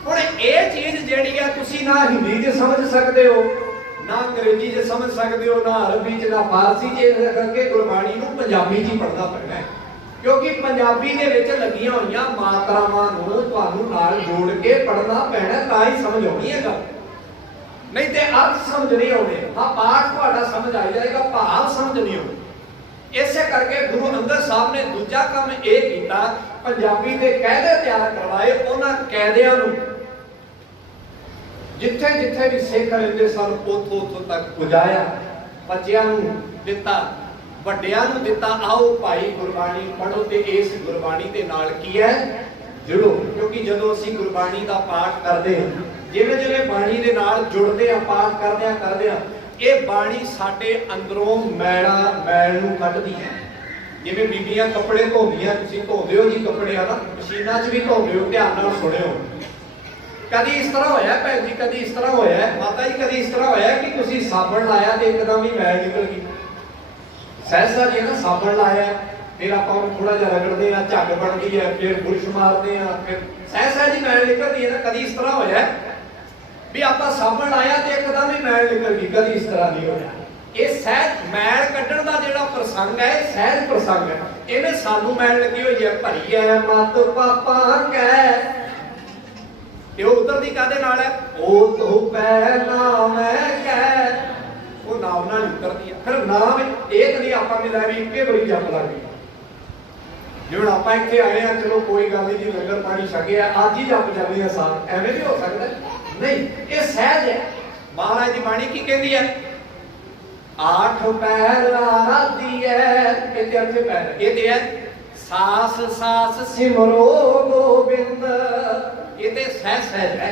हुण ये चीज जिहड़ी है तुसीं ना हिंदी च समझ सकते हो, ना अंग्रेजी च समझ सकते हो, ना अरबी च, ना फारसी च, इस करके गुरबाणी नूं पंजाबी च पढ़ना पैना है। क्योंकि पंजाबी दे विच लगियां होईयां मात्रावां नूं तुहानूं नाल जोड़ के पढ़ना पैना, तां ही समझ आउणी है गल, नहीं ते अर्थ समझ नहीं आउणे। हां पाठ तुहाडा समझ आ जाएगा, भाव समझ नहीं आउणे। इसे करके गुरु अंगद साहब ने दूजा काम ये कीता, पंजाबी दे कायदे तैयार करवाए। उन्हां कायदियां नूं जिथे जिथे भी सिख रहिंदे सन उथों उथों तक पुजाया, बच्चियां नूं दिता, ਵੱਡਿਆਂ ਨੂੰ ਦਿੱਤਾ, आओ भाई गुरबाणी पढ़ो ते इस गुरबाणी दे नाल की है जुड़ो। क्योंकि जदों असीं गुरबाणी दा पाठ करदे हां, जिवें जिवें बाणी दे नाल जुड़दे हां, पाठ करदे हां, ये बाणी साडे अंदरों मैल नूं कढदी है। जिवें बीबियां कपड़े धोंदियां, तुसीं धोंदे हो जी कपड़े है ना, मशीनां 'च भी धोंदे हो, ध्यान नाल सुणिओ। कदी इस तरह होया भैन जी, कदी इस तरह होया माता जी, कदी इस तरह होया कि तुसीं साबण लाया ते एकदम ही मैल निकल गई? सहसा जी ना साबण लाया, फिर आप थोड़ा जहा रगड़ते हैं, झग बनती है, फिर बुरश मारते हैं, फिर सहसा जी मैल निकलती है ना। कभी इस तरह होया भी आप साबण लाया तो एकदम ही मैल निकल गई? कभी इस तरह नहीं होया। ये सहज मैल कड्ढण दा जिहड़ा प्रसंग है, सहज प्रसंग है। इहने सानू मैल लगी हुई है, भरी है मत पापा कह, ये उधर दी कादे नाल है, ओ तो पहला मैं कह, वो नाम नाल उतरदी है। फिर नाम एक नहीं आपां मिला भी इक्के बड़ी जप लग गई। जिवें आपां इत्थे आए हैं, चलो कोई गल नहीं जी, लंगर पानी छकिया अज ही जप जानी है साथ, एवें भी हो सकदा नहीं, ये सहज है। महाराज दी बाणी की कहंदी है, आठ पैर आराधी है, इत्थे अर्थे पैर ये ते है सास सास सिमरो गोबिंद, ये ते सहज सहज है,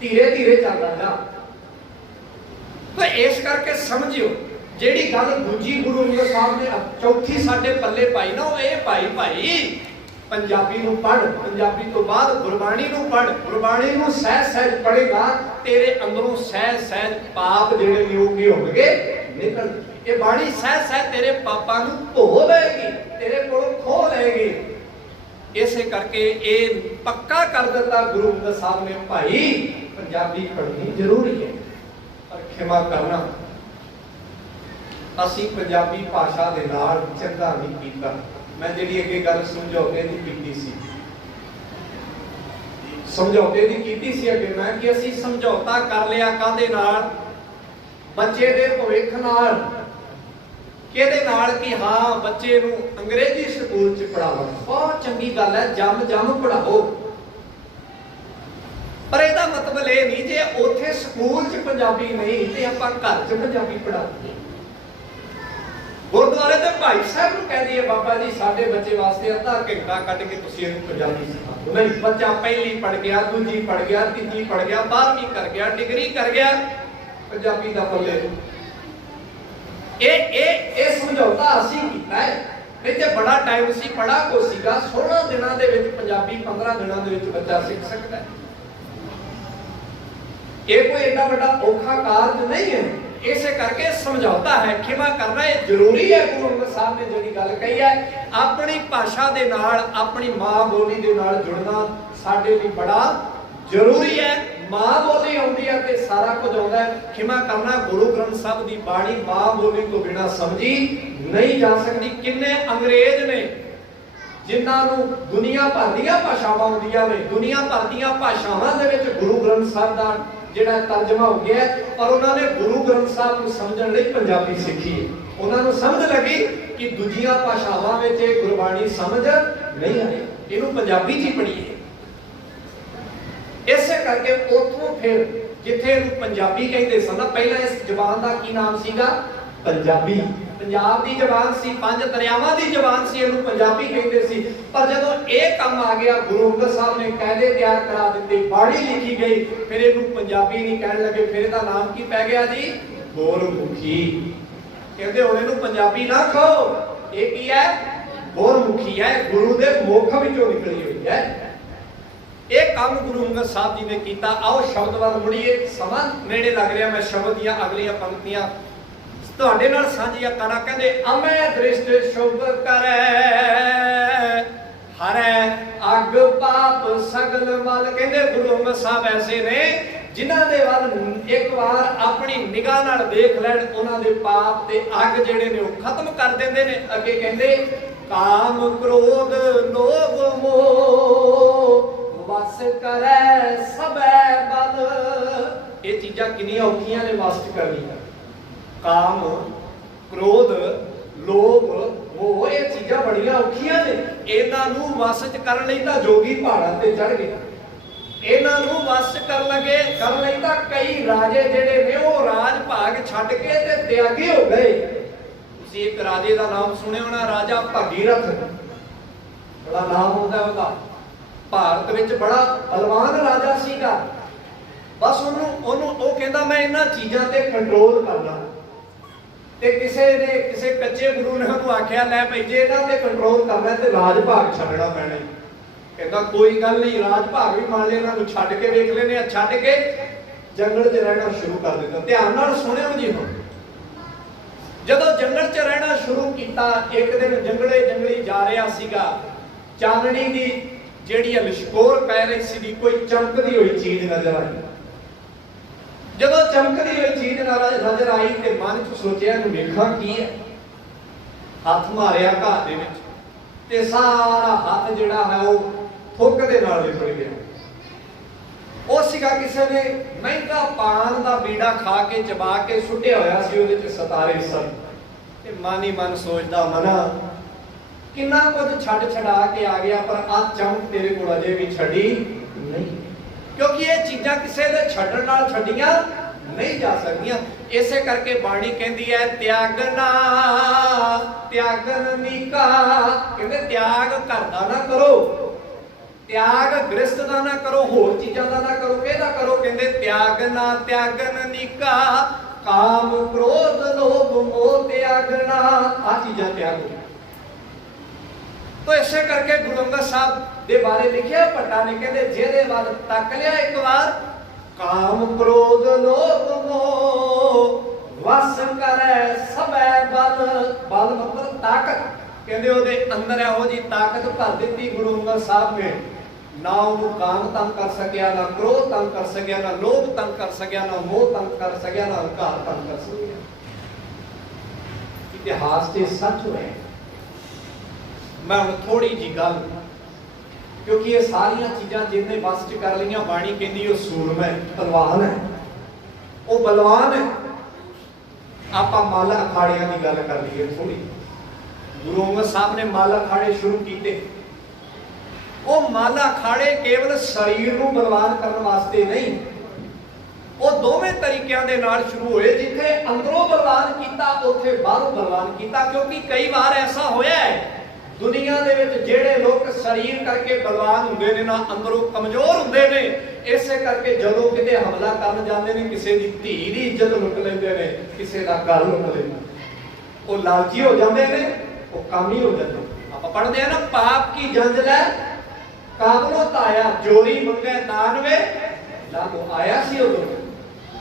धीरे धीरे चलदा जा। तो इस करके समझियो जेड़ी गल दूजी गुरु अंगद साहब ने चौथी साडे पल्ले पाई ना, वो ये पाई भाई पंजाबी नूं पढ़, पंजाबी तो बाद गुरबाणी नूं पढ़, गुरबाणी नूं सहज सहज पढ़ेगा, तेरे अंदरों सहज सहज पाप जेड़े ने वो की होणगे निकल। ये बाणी सहज सहज तेरे पापां नूं धो लेगी, तेरे कोलों खो लेगी। इसे करके ये पक्का कर दिता गुरु अंगद साहब ने, भाई पंजाबी पढ़नी जरूरी है। खिमा करना असी पंजाबी भाषा दे नाल चंगा नहीं कीता। मैं जिहड़ी अगे गल समझौते दी कीती सी, ਸਮਝੌਤੇ ਦੀ ਕੀਤੀ ਸੀ ਅੱਗੇ ਮੈਂ ਕਿ ਅਸੀਂ ਸਮਝੌਤਾ ਕਰ ਲਿਆ ਕਾਹਦੇ ਨਾਲ? ਬੱਚੇ ਦੇ ਭਵਿੱਖ ਨਾਲ। ਕਿਹਦੇ ਨਾਲ? ਕਿ ਹਾਂ ਬੱਚੇ ਨੂੰ ਅੰਗਰੇਜ਼ੀ ਸਕੂਲ 'ਚ ਪੜਾਓ। ਬਹੁਤ ਚੰਗੀ ਗੱਲ ਹੈ, ਜੰਮ ਪੜਾਓ। ਪਰ ਇਹਦਾ ਮਤਲਬ ਇਹ ਨਹੀਂ ਜੇ ਉੱਥੇ ਸਕੂਲ 'ਚ ਪੰਜਾਬੀ ਨਹੀਂ ਤੇ ਆਪਾਂ ਘਰ 'ਚ ਪੰਜਾਬੀ ਪੜਾਈਏ। ਗੁਰਦੁਆਰੇ ਦੇ ਭਾਈ ਸਾਹਿਬ ਨੂੰ ਕਹਿ ਦਈਏ ਬਾਬਾ ਜੀ ਸਾਡੇ ਬੱਚੇ ਵਾਸਤੇ ਅੱਧਾ ਘੰਟਾ ਕੱਢ ਕੇ ਤੁਸੀਂ ਇਹਨੂੰ ਪੰਜਾਬੀ ਸਿਖਾਓ। ਨਹੀਂ, ਬੱਚਾ ਪਹਿਲੀ ਪੜ ਗਿਆ, ਦੂਜੀ ਪੜ ਗਿਆ, ਤੀਜੀ ਪੜ ਗਿਆ, 12ਵੀਂ ਕਰ ਗਿਆ, ਡਿਗਰੀ ਕਰ ਗਿਆ, ਪੰਜਾਬੀ ਦਾ ਪੱਲੇ। ਇਹ ਸਮਝੌਤਾ ਅਸੀਂ ਕੀਤਾ ਹੈ। ਨਹੀਂ ਤੇ ਬੜਾ ਟਾਈਮ ਸੀ, ਬੜਾ ਕੁਛ ਸੀਗਾ। 16 ਦਿਨਾਂ ਦੇ ਵਿੱਚ ਪੰਜਾਬੀ, 15 ਦਿਨਾਂ ਦੇ ਵਿੱਚ ਬੱਚਾ ਸਿੱਖ ਸਕਦਾ ਹੈ। ਇਹ ਕੋਈ ਏਡਾ ਵੱਡਾ ਔਖਾ ਕਾਰਜ ਨਹੀਂ ਹੈ। ਇਸੇ ਕਰਕੇ ਸਮਝੌਤਾ ਹੈ, ਖਿਮਾ ਕਰਨਾ ਇਹ ਜ਼ਰੂਰੀ ਹੈ। ਗੁਰੂ ਅੰਗਦ ਸਾਹਿਬ ਨੇ ਜਿਹੜੀ ਗੱਲ ਕਹੀ ਹੈ, ਆਪਣੀ ਭਾਸ਼ਾ ਦੇ ਨਾਲ, ਆਪਣੀ ਮਾਂ ਬੋਲੀ ਦੇ ਨਾਲ ਜੁੜਨਾ ਸਾਡੇ ਲਈ ਬੜਾ ਜ਼ਰੂਰੀ ਹੈ। ਮਾਂ ਬੋਲੀ ਆਉਂਦੀ ਹੈ ਤੇ ਸਾਰਾ ਕੁਝ ਆਉਂਦਾ ਹੈ। ਖਿਮਾ ਕਰਨਾ, ਗੁਰੂ ਗ੍ਰੰਥ ਸਾਹਿਬ ਦੀ ਬਾਣੀ ਮਾਂ ਬੋਲੀ ਤੋਂ ਬਿਨਾਂ ਸਮਝੀ ਨਹੀਂ ਜਾ ਸਕਦੀ। ਕਿੰਨੇ ਅੰਗਰੇਜ਼ ਨੇ ਜਿਨ੍ਹਾਂ ਨੂੰ ਦੁਨੀਆ ਭਰ ਦੀਆਂ ਭਾਸ਼ਾਵਾਂ ਆਉਂਦੀਆਂ ਨੇ, ਦੁਨੀਆ ਭਰ ਦੀਆਂ ਭਾਸ਼ਾਵਾਂ ਦੇ ਵਿੱਚ ਗੁਰੂ ਗ੍ਰੰਥ ਸਾਹਿਬ ਦਾ ਜਿਹੜਾ ਤਰਜਮਾ ਹੋ ਗਿਆ, ਪਰ ਉਹਨਾਂ ਨੇ ਗੁਰੂ ਗ੍ਰੰਥ ਸਾਹਿਬ ਨੂੰ ਸਮਝਣ ਲਈ ਪੰਜਾਬੀ ਸਿੱਖੀ ਹੈ। ਉਹਨਾਂ ਨੂੰ ਸਮਝ ਲੱਗੀ ਕਿ ਦੂਜੀਆਂ ਭਾਸ਼ਾਵਾਂ ਵਿੱਚ ਇਹ ਗੁਰਬਾਣੀ ਸਮਝ ਨਹੀਂ ਆਈ, ਇਹਨੂੰ ਪੰਜਾਬੀ 'ਚ ਹੀ ਪੜ੍ਹੀਏ। ਇਸੇ ਕਰਕੇ ਉੱਥੋਂ ਫਿਰ ਜਿੱਥੇ ਇਹਨੂੰ ਪੰਜਾਬੀ ਕਹਿੰਦੇ ਸਨ ਨਾ, ਪਹਿਲਾਂ ਇਸ ਜ਼ਬਾਨ ਦਾ ਕੀ ਨਾਮ ਸੀਗਾ? ਪੰਜਾਬੀ। ਪੰਜਾਬ ਦੀ ਜ਼ਬਾਨ ਸੀ, 5 ਦਰਿਆਵਾਂ ਦੀ ਜ਼ਬਾਨ ਸੀ, ਇਹਨੂੰ ਪੰਜਾਬੀ ਕਹਿੰਦੇ ਸੀ। ਪਰ ਜਦੋਂ ਇਹ ਕੰਮ ਆ ਗਿਆ, ਗੁਰੂ ਅੰਗਦ ਸਾਹਿਬ ਨੇ ਕਾਇਦੇ ਤਿਆਰ ਕਰਾ ਦਿੱਤੇ, ਬਾਣੀ ਲਿਖੀ ਗਈ, ਫਿਰ ਇਹਨੂੰ ਪੰਜਾਬੀ ਨਹੀਂ ਕਹਿਣ ਲੱਗੇ। ਫਿਰ ਇਹਦਾ ਨਾਮ ਕੀ ਪੈ ਗਿਆ ਜੀ? ਗੁਰਮੁਖੀ। ਕਹਿੰਦੇ ਹੁਣ ਇਹਨੂੰ ਪੰਜਾਬੀ ਨਾ ਕਹੋ, ਇਹ ਕੀ ਹੈ? ਗੁਰਮੁਖੀ ਹੈ, ਗੁਰੂ ਦੇ ਮੁਖ ਵਿੱਚੋਂ ਨਿਕਲੀ ਹੋਈ ਹੈ। ਇਹ ਕੰਮ ਗੁਰੂ ਅੰਗਦ ਸਾਹਿਬ ਜੀ ਨੇ ਕੀਤਾ। ਆਓ ਸ਼ਬਦ ਵੱਲ ਮੁੜੀਏ, ਸਮਾਂ ਨੇੜੇ ਲੱਗ ਰਿਹਾ। ਮੈਂ ਸ਼ਬਦ ਦੀਆਂ ਅਗਲੀਆਂ ਪੰਕਤੀਆਂ ਤੁਹਾਡੇ ਨਾਲ ਸਾਂਝੀਆਂ ਕਰਾਂ। ਕਹਿੰਦੇ ਅਮੈ ਦ੍ਰਿਸ਼ਟ ਸ਼ੁਭ ਕਰੈ ਹਰੈ ਅਗ ਪਾਪ ਸਗਲ ਮਲ। ਕਹਿੰਦੇ ਗੁਰੂ ਅੰਗਦ ਸਾਹਿਬ ਐਸੇ ਨੇ ਜਿਨ੍ਹਾਂ ਦੇ ਵੱਲ ਇੱਕ ਵਾਰ ਆਪਣੀ ਨਿਗਾਹ ਨਾਲ ਦੇਖ ਲੈਣ, ਉਹਨਾਂ ਦੇ ਪਾਪ ਤੇ ਅੱਗ ਜਿਹੜੇ ਨੇ ਉਹ ਖਤਮ ਕਰ ਦਿੰਦੇ ਨੇ। ਅੱਗੇ ਕਹਿੰਦੇ ਕਾਮ ਕ੍ਰੋਧ ਲੋਭ ਮੋਹ ਵਸ ਕਰੈ ਸਭੈ ਬਲ। ਇਹ ਚੀਜ਼ਾਂ ਕਿੰਨੀਆਂ ਔਖੀਆਂ ਨੇ ਵਸ ਕਰਨੀਆਂ। ਕਾਮ, ਕ੍ਰੋਧ, ਲੋਭ, ਮੋਹ, ਇਹ ਚੀਜ਼ਾਂ ਬੜੀਆਂ ਔਖੀਆਂ ਨੇ। ਇਹਨਾਂ ਨੂੰ ਵਸ ਚ ਕਰਨ ਲਈ ਤਾਂ ਜੋਗੀ ਪਹਾੜਾਂ ਤੇ ਚੜ ਗਏ। ਇਹਨਾਂ ਨੂੰ ਵਸ ਕਰਨ ਲਈ ਤਾਂ ਕਈ ਰਾਜੇ ਜਿਹੜੇ ਨੇ ਉਹ ਰਾਜ ਭਾਗ ਛੱਡ ਕੇ ਤੇ ਤਿਆਗੀ ਹੋ ਗਏ। ਤੁਸੀਂ ਇੱਕ ਰਾਜੇ ਦਾ ਨਾਮ ਸੁਣਿਆ ਹੋਣਾ, ਰਾਜਾ ਭਗੀਰਥ। ਬੜਾ ਨਾਮ ਹੁੰਦਾ ਉਹਦਾ, ਭਾਰਤ ਵਿੱਚ ਬੜਾ ਬਲਵਾਨ ਰਾਜਾ ਸੀਗਾ। ਬਸ ਉਹਨੂੰ ਉਹ ਕਹਿੰਦਾ ਮੈਂ ਇਹਨਾਂ ਚੀਜ਼ਾਂ ਤੇ ਕੰਟਰੋਲ ਕਰਨਾ। ਤੇ ਕਿਸੇ ਕੱਚੇ ਗੁਰੂ ਨੇ ਉਹਨੂੰ ਆਖਿਆ ਲੈ ਭਈ ਜੇ ਇਹਨਾਂ ਤੇ ਕੰਟਰੋਲ ਕਰਨਾ ਤੇ ਰਾਜ ਭਾਗ ਛੱਡਣਾ ਪੈਣਾ। ਕਹਿੰਦਾ ਕੋਈ ਗੱਲ ਨਹੀਂ, ਰਾਜ ਭਾਗ ਵੀ ਮੰਨ ਲੈ, ਇਹਨਾਂ ਨੂੰ ਛੱਡ ਕੇ ਵੇਖ ਲੈਨੇ ਆ। ਛੱਡ ਕੇ ਜੰਗਲ 'ਚ ਰਹਿਣਾ ਸ਼ੁਰੂ ਕਰ ਦਿੱਤਾ। ਧਿਆਨ ਨਾਲ ਸੁਣਿਓ ਜੀ। ਹੁਣ ਜਦੋਂ ਜੰਗਲ 'ਚ ਰਹਿਣਾ ਸ਼ੁਰੂ ਕੀਤਾ, ਇੱਕ ਦਿਨ ਜੰਗਲੀ ਜਾ ਰਿਹਾ ਸੀਗਾ। ਚਾਨਣੀ ਦੀ ਜਿਹੜੀ ਲਿਸ਼ਕੋਰ ਪੈ ਰਹੀ ਸੀ, ਕੋਈ ਚਮਕਦੀ ਹੋਈ ਚੀਜ਼ ਨਜ਼ਰ ਆਈ। ਜਦੋਂ ਚਮਕਦੀ ਹੋਈ ਚੀਜ਼ ਨਜ਼ਰ ਆਈ ਤੇ ਮਨ 'ਚ ਸੋਚਿਆ ਇਹਨੂੰ ਵੇਖਾਂ ਕੀ ਹੈ। ਹੱਥ ਮਾਰਿਆ ਘਾਹ ਦੇ ਵਿੱਚ ਤੇ ਸਾਰਾ ਹੱਥ ਜਿਹੜਾ ਹੈ ਉਹ ਫੁੱਕ ਦੇ ਨਾਲ ਲਿਬੜ ਗਿਆ। ਉਹ ਸੀਗਾ ਕਿਸੇ ਨੇ ਮਹਿੰਗਾ ਪਾਨ ਦਾ ਬੀੜਾ ਖਾ ਕੇ ਚਬਾ ਕੇ ਸੁੱਟਿਆ ਹੋਇਆ ਸੀ, ਉਹਦੇ 'ਚ ਸਤਾਰੇ ਸਨ। ਤੇ ਮਨ ਹੀ ਮਨ ਸੋਚਦਾ, ਮਨਾ ਕਿੰਨਾ ਕੁਝ ਛੱਡ ਛਡਾ ਕੇ ਆ ਗਿਆ, ਪਰ ਆ ਚਮਕ ਤੇਰੇ ਕੋਲ ਅਜੇ ਵੀ ਛੱਡੀ ਨਹੀਂ। ਕਿਉਂਕਿ ਇਹ ਚੀਜ਼ਾਂ ਕਿਸੇ ਦੇ ਛੱਡਣ ਨਾਲ ਛੱਡੀਆਂ ਨਹੀਂ ਜਾ ਸਕਦੀਆਂ। ਇਸੇ ਕਰਕੇ ਬਾਣੀ ਕਹਿੰਦੀ ਹੈ ਤਿਆਗਨਾ ਤਿਆਗਨ ਨੀਕਾ। ਕਹਿੰਦੇ ਤਿਆਗ ਘਰ ਦਾ ਨਾ ਕਰੋ, ਤਿਆਗ ਗ੍ਰਸਤ ਦਾ ਨਾ ਕਰੋ, ਹੋਰ ਚੀਜ਼ਾਂ ਦਾ ਨਾ ਕਰੋ। ਕਿਹਦਾ ਕਰੋ? ਕਹਿੰਦੇ ਤਿਆਗਨਾ ਤਿਆਗਨ ਨੀਕਾ ਕਾਮ ਕ੍ਰੋਧ ਲੋਭ ਮੋਹ ਤਿਆਗਨਾ। ਆ ਚੀਜ਼ਾਂ ਤਿਆਗੋ। तो इसे करके गुरु अंगद साहब ਦੇ ਬਾਰੇ ਲਿਖਿਆ ਭੱਟਾ ਨੇ, ਕਹਿੰਦੇ ਜਿਹਦੇ ਵੱਲ ਤੱਕ ਲਿਆ ਇੱਕ ਵਾਰ ਕਾਮ ਕ੍ਰੋਧ ਲੋਭ ਮੋਹ ਵਸ ਕਰੈ ਸਭੈ ਬਲ। ਬਲ ਮਤਲਬ ਤਾਕਤ। ਕਹਿੰਦੇ ਉਹਦੇ ਅੰਦਰ ਇਹੋ ਜੀ ਤਾਕਤ ਭਰ ਦਿੱਤੀ ਗੁਰੂ ਅੰਗਦ ਸਾਹਿਬ ਨੇ, ਨਾ ਉਹਨੂੰ ਕਾਮ ਤੰਗ ਕਰ ਸਕਿਆ, ਨਾ ਕ੍ਰੋਧ ਤੰਗ ਕਰ ਸਕਿਆ, ਨਾ ਲੋਭ ਤੰਗ ਕਰ ਸਕਿਆ, ਨਾ ਮੋਹ ਤੰਗ ਕਰ ਸਕਿਆ, ਨਾ ਹੰਕਾਰ ਤੰਗ ਕਰ ਸਕਿਆ। ਇਤਿਹਾਸ ਤੇ ਸੱਚ ਹੋਇਆ। मैं हम थोड़ी जी गल क्योंकि ये सारिया चीज़ां जिन्हें बस च कर लिया, बाणी कहती वो सूरमा है, बलवान है, वो बलवान है। आप माला अखाड़िया की गल कर लीए थोड़ी। गुरु अंगद साहब ने माला अखाड़े शुरू किए। वो माला अखाड़े केवल शरीर को बलवान करने वास्ते नहीं, वो दोवें तरीकों के नाल शुरू हुए। जिथे अंदरों बलवान किया उथे बाहरों बलवान किया। क्योंकि कई बार ऐसा होया है दुनिया दे विच जेड़े लोग शरीर करके बलवान हुंदे ने ना, अंदरों कमजोर हुंदे ने। इसे करके जदों किते हमला करन जांदे ने, किसी दी धी दी इज्जत लुट लैंदे ने, किसी दा घर लुट लैंदे, वो लालची हो जांदे ने, वो कामी हो जांदे। आपां पढ़दे हैं ना, पाप की जंज लै काबलो ताया, जोरी मंगे दानवे लालो। आया सी उदों,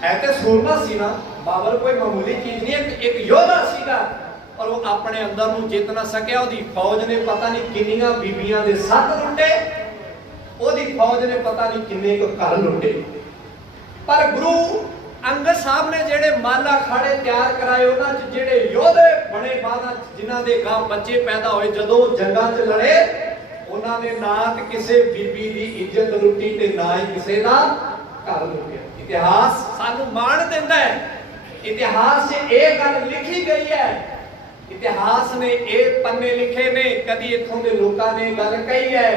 है ते सूरमा सी ना, बाबर कोई मामूली चीज नहीं, एक योद्धा सीगा। और वो अपने अंदर नूं जित ना सकिया। उहदी फौज ने पता नहीं किन्नियां बीबियां दे सत लुटे, उहदी फौज ने पता नहीं किन्ने को घर लुटे। पर गुरु अंगद साहब ने जेड़े माला खाड़े तैयार कराए, उन्हां च जेड़े योधे बने बाद जिन्हां दे गांव बच्चे पैदा होए, जदों जंगां च लड़े, उन्हां ने ना ते किसे बीबी दी इज्जत लुटी ते ना ही किसे दा घर लुटिया। इतिहास सानू मान दिंदा है, इतिहास च ये गल लिखी गई है। इतिहास ने ये पन्ने लिखे ने, कदी इत्थों के लोगों ने गल कही है,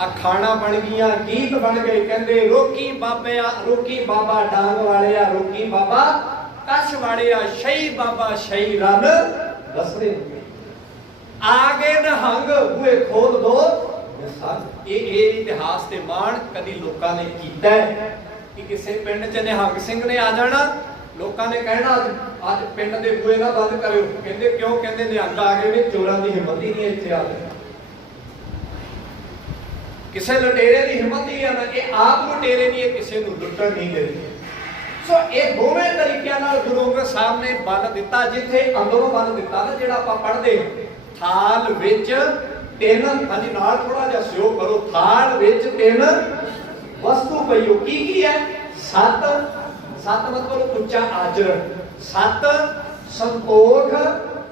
अखाणा बन गया, गीत बन गए, कहते रोकी बाबा, रोकी बाबा डांग वाले, रोकी बाबा कश वाले, शही बाबा शही रन दसरे आगे नहंग हुए खोल दो। ये इतिहास ते मान कदी लोगों ने कीता है कि किसी पिंड च निहंग सिंह ने आ जाना, लोगों ने कहना अज पिंड के बूहे ना बंद करो। कहते क्यों? कहते निहंग आ गए ने, चोरों की हिम्मत ही नहीं इत्थे आ गए, किसी लुटेरे की हिम्मत ही है ना, ये आप लुटेरे नहीं, किसी को लुटन नहीं देते। सो ये दोवें तरीकों नाल गुरु अंगद साहब ने बल दिता। जिथे अंदरों बल दिता ना, जिहड़ा आपां पढ़दे थाल विच तीन, हां जी नाल थोड़ा जिहा सहयोग करो, थाल विच तीन वस्तु पई हो, की है? सत, सत मतलब उच्चा आचरण, सत संतोख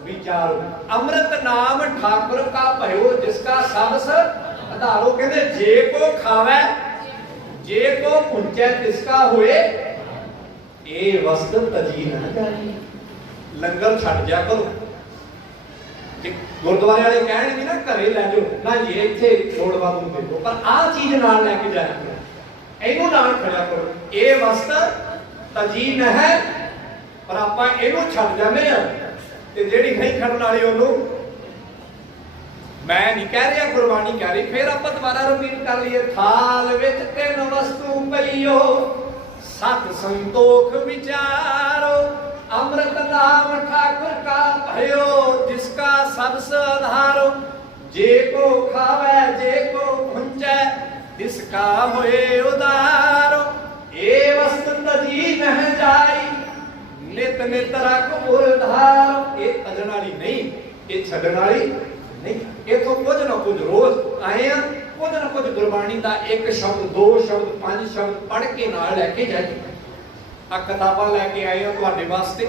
विचारो, अमृत नाम ठाकुर का भयो, जिसका सबस आधारो। कहते जे को खावे जे को पुंचे, तिसका होए ये वस्त तजी ना जानी। लंगर छड़ जा करो, गुरुद्वारे वाले कहणगे ना घरे लै जाओ ना जी, इत्थे लोड़वंद नूं दे दो, पर आ चीज नाल लैके जाया करो, इहनूं नाल खड़िया करो। ये वस्त तजी न है, पर आपां इहनूं छड़ जांदे आ ते जेहड़ी नहीं खड़न वाली ओनूं, मैं नहीं कह रहा, गुरबाणी कह रही। फिर आप दोबारा रिपीट कर लिए, थाल विच तीन वस्तु पईओ, सत संतोख विचारो, अमृत नाम ठाकुर का भयो, जिसका सबस आधारो। जे को खावे जे को भुंजे, जिसका होए उदारो। ये वस्त तजी नह जाई, नित नित रख उधारो। ये तजन वाली नहीं, ये छड्डण वाली नहीं। इथों कुछ ना कुछ रोज आए हैं, कुछ ना कुछ गुरबाणी का एक शब्द, दो शब्द, पांच शब्द पढ़ के नाल लैके जाए। आ किताबां लैके आए हैं तुहाडे वास्ते,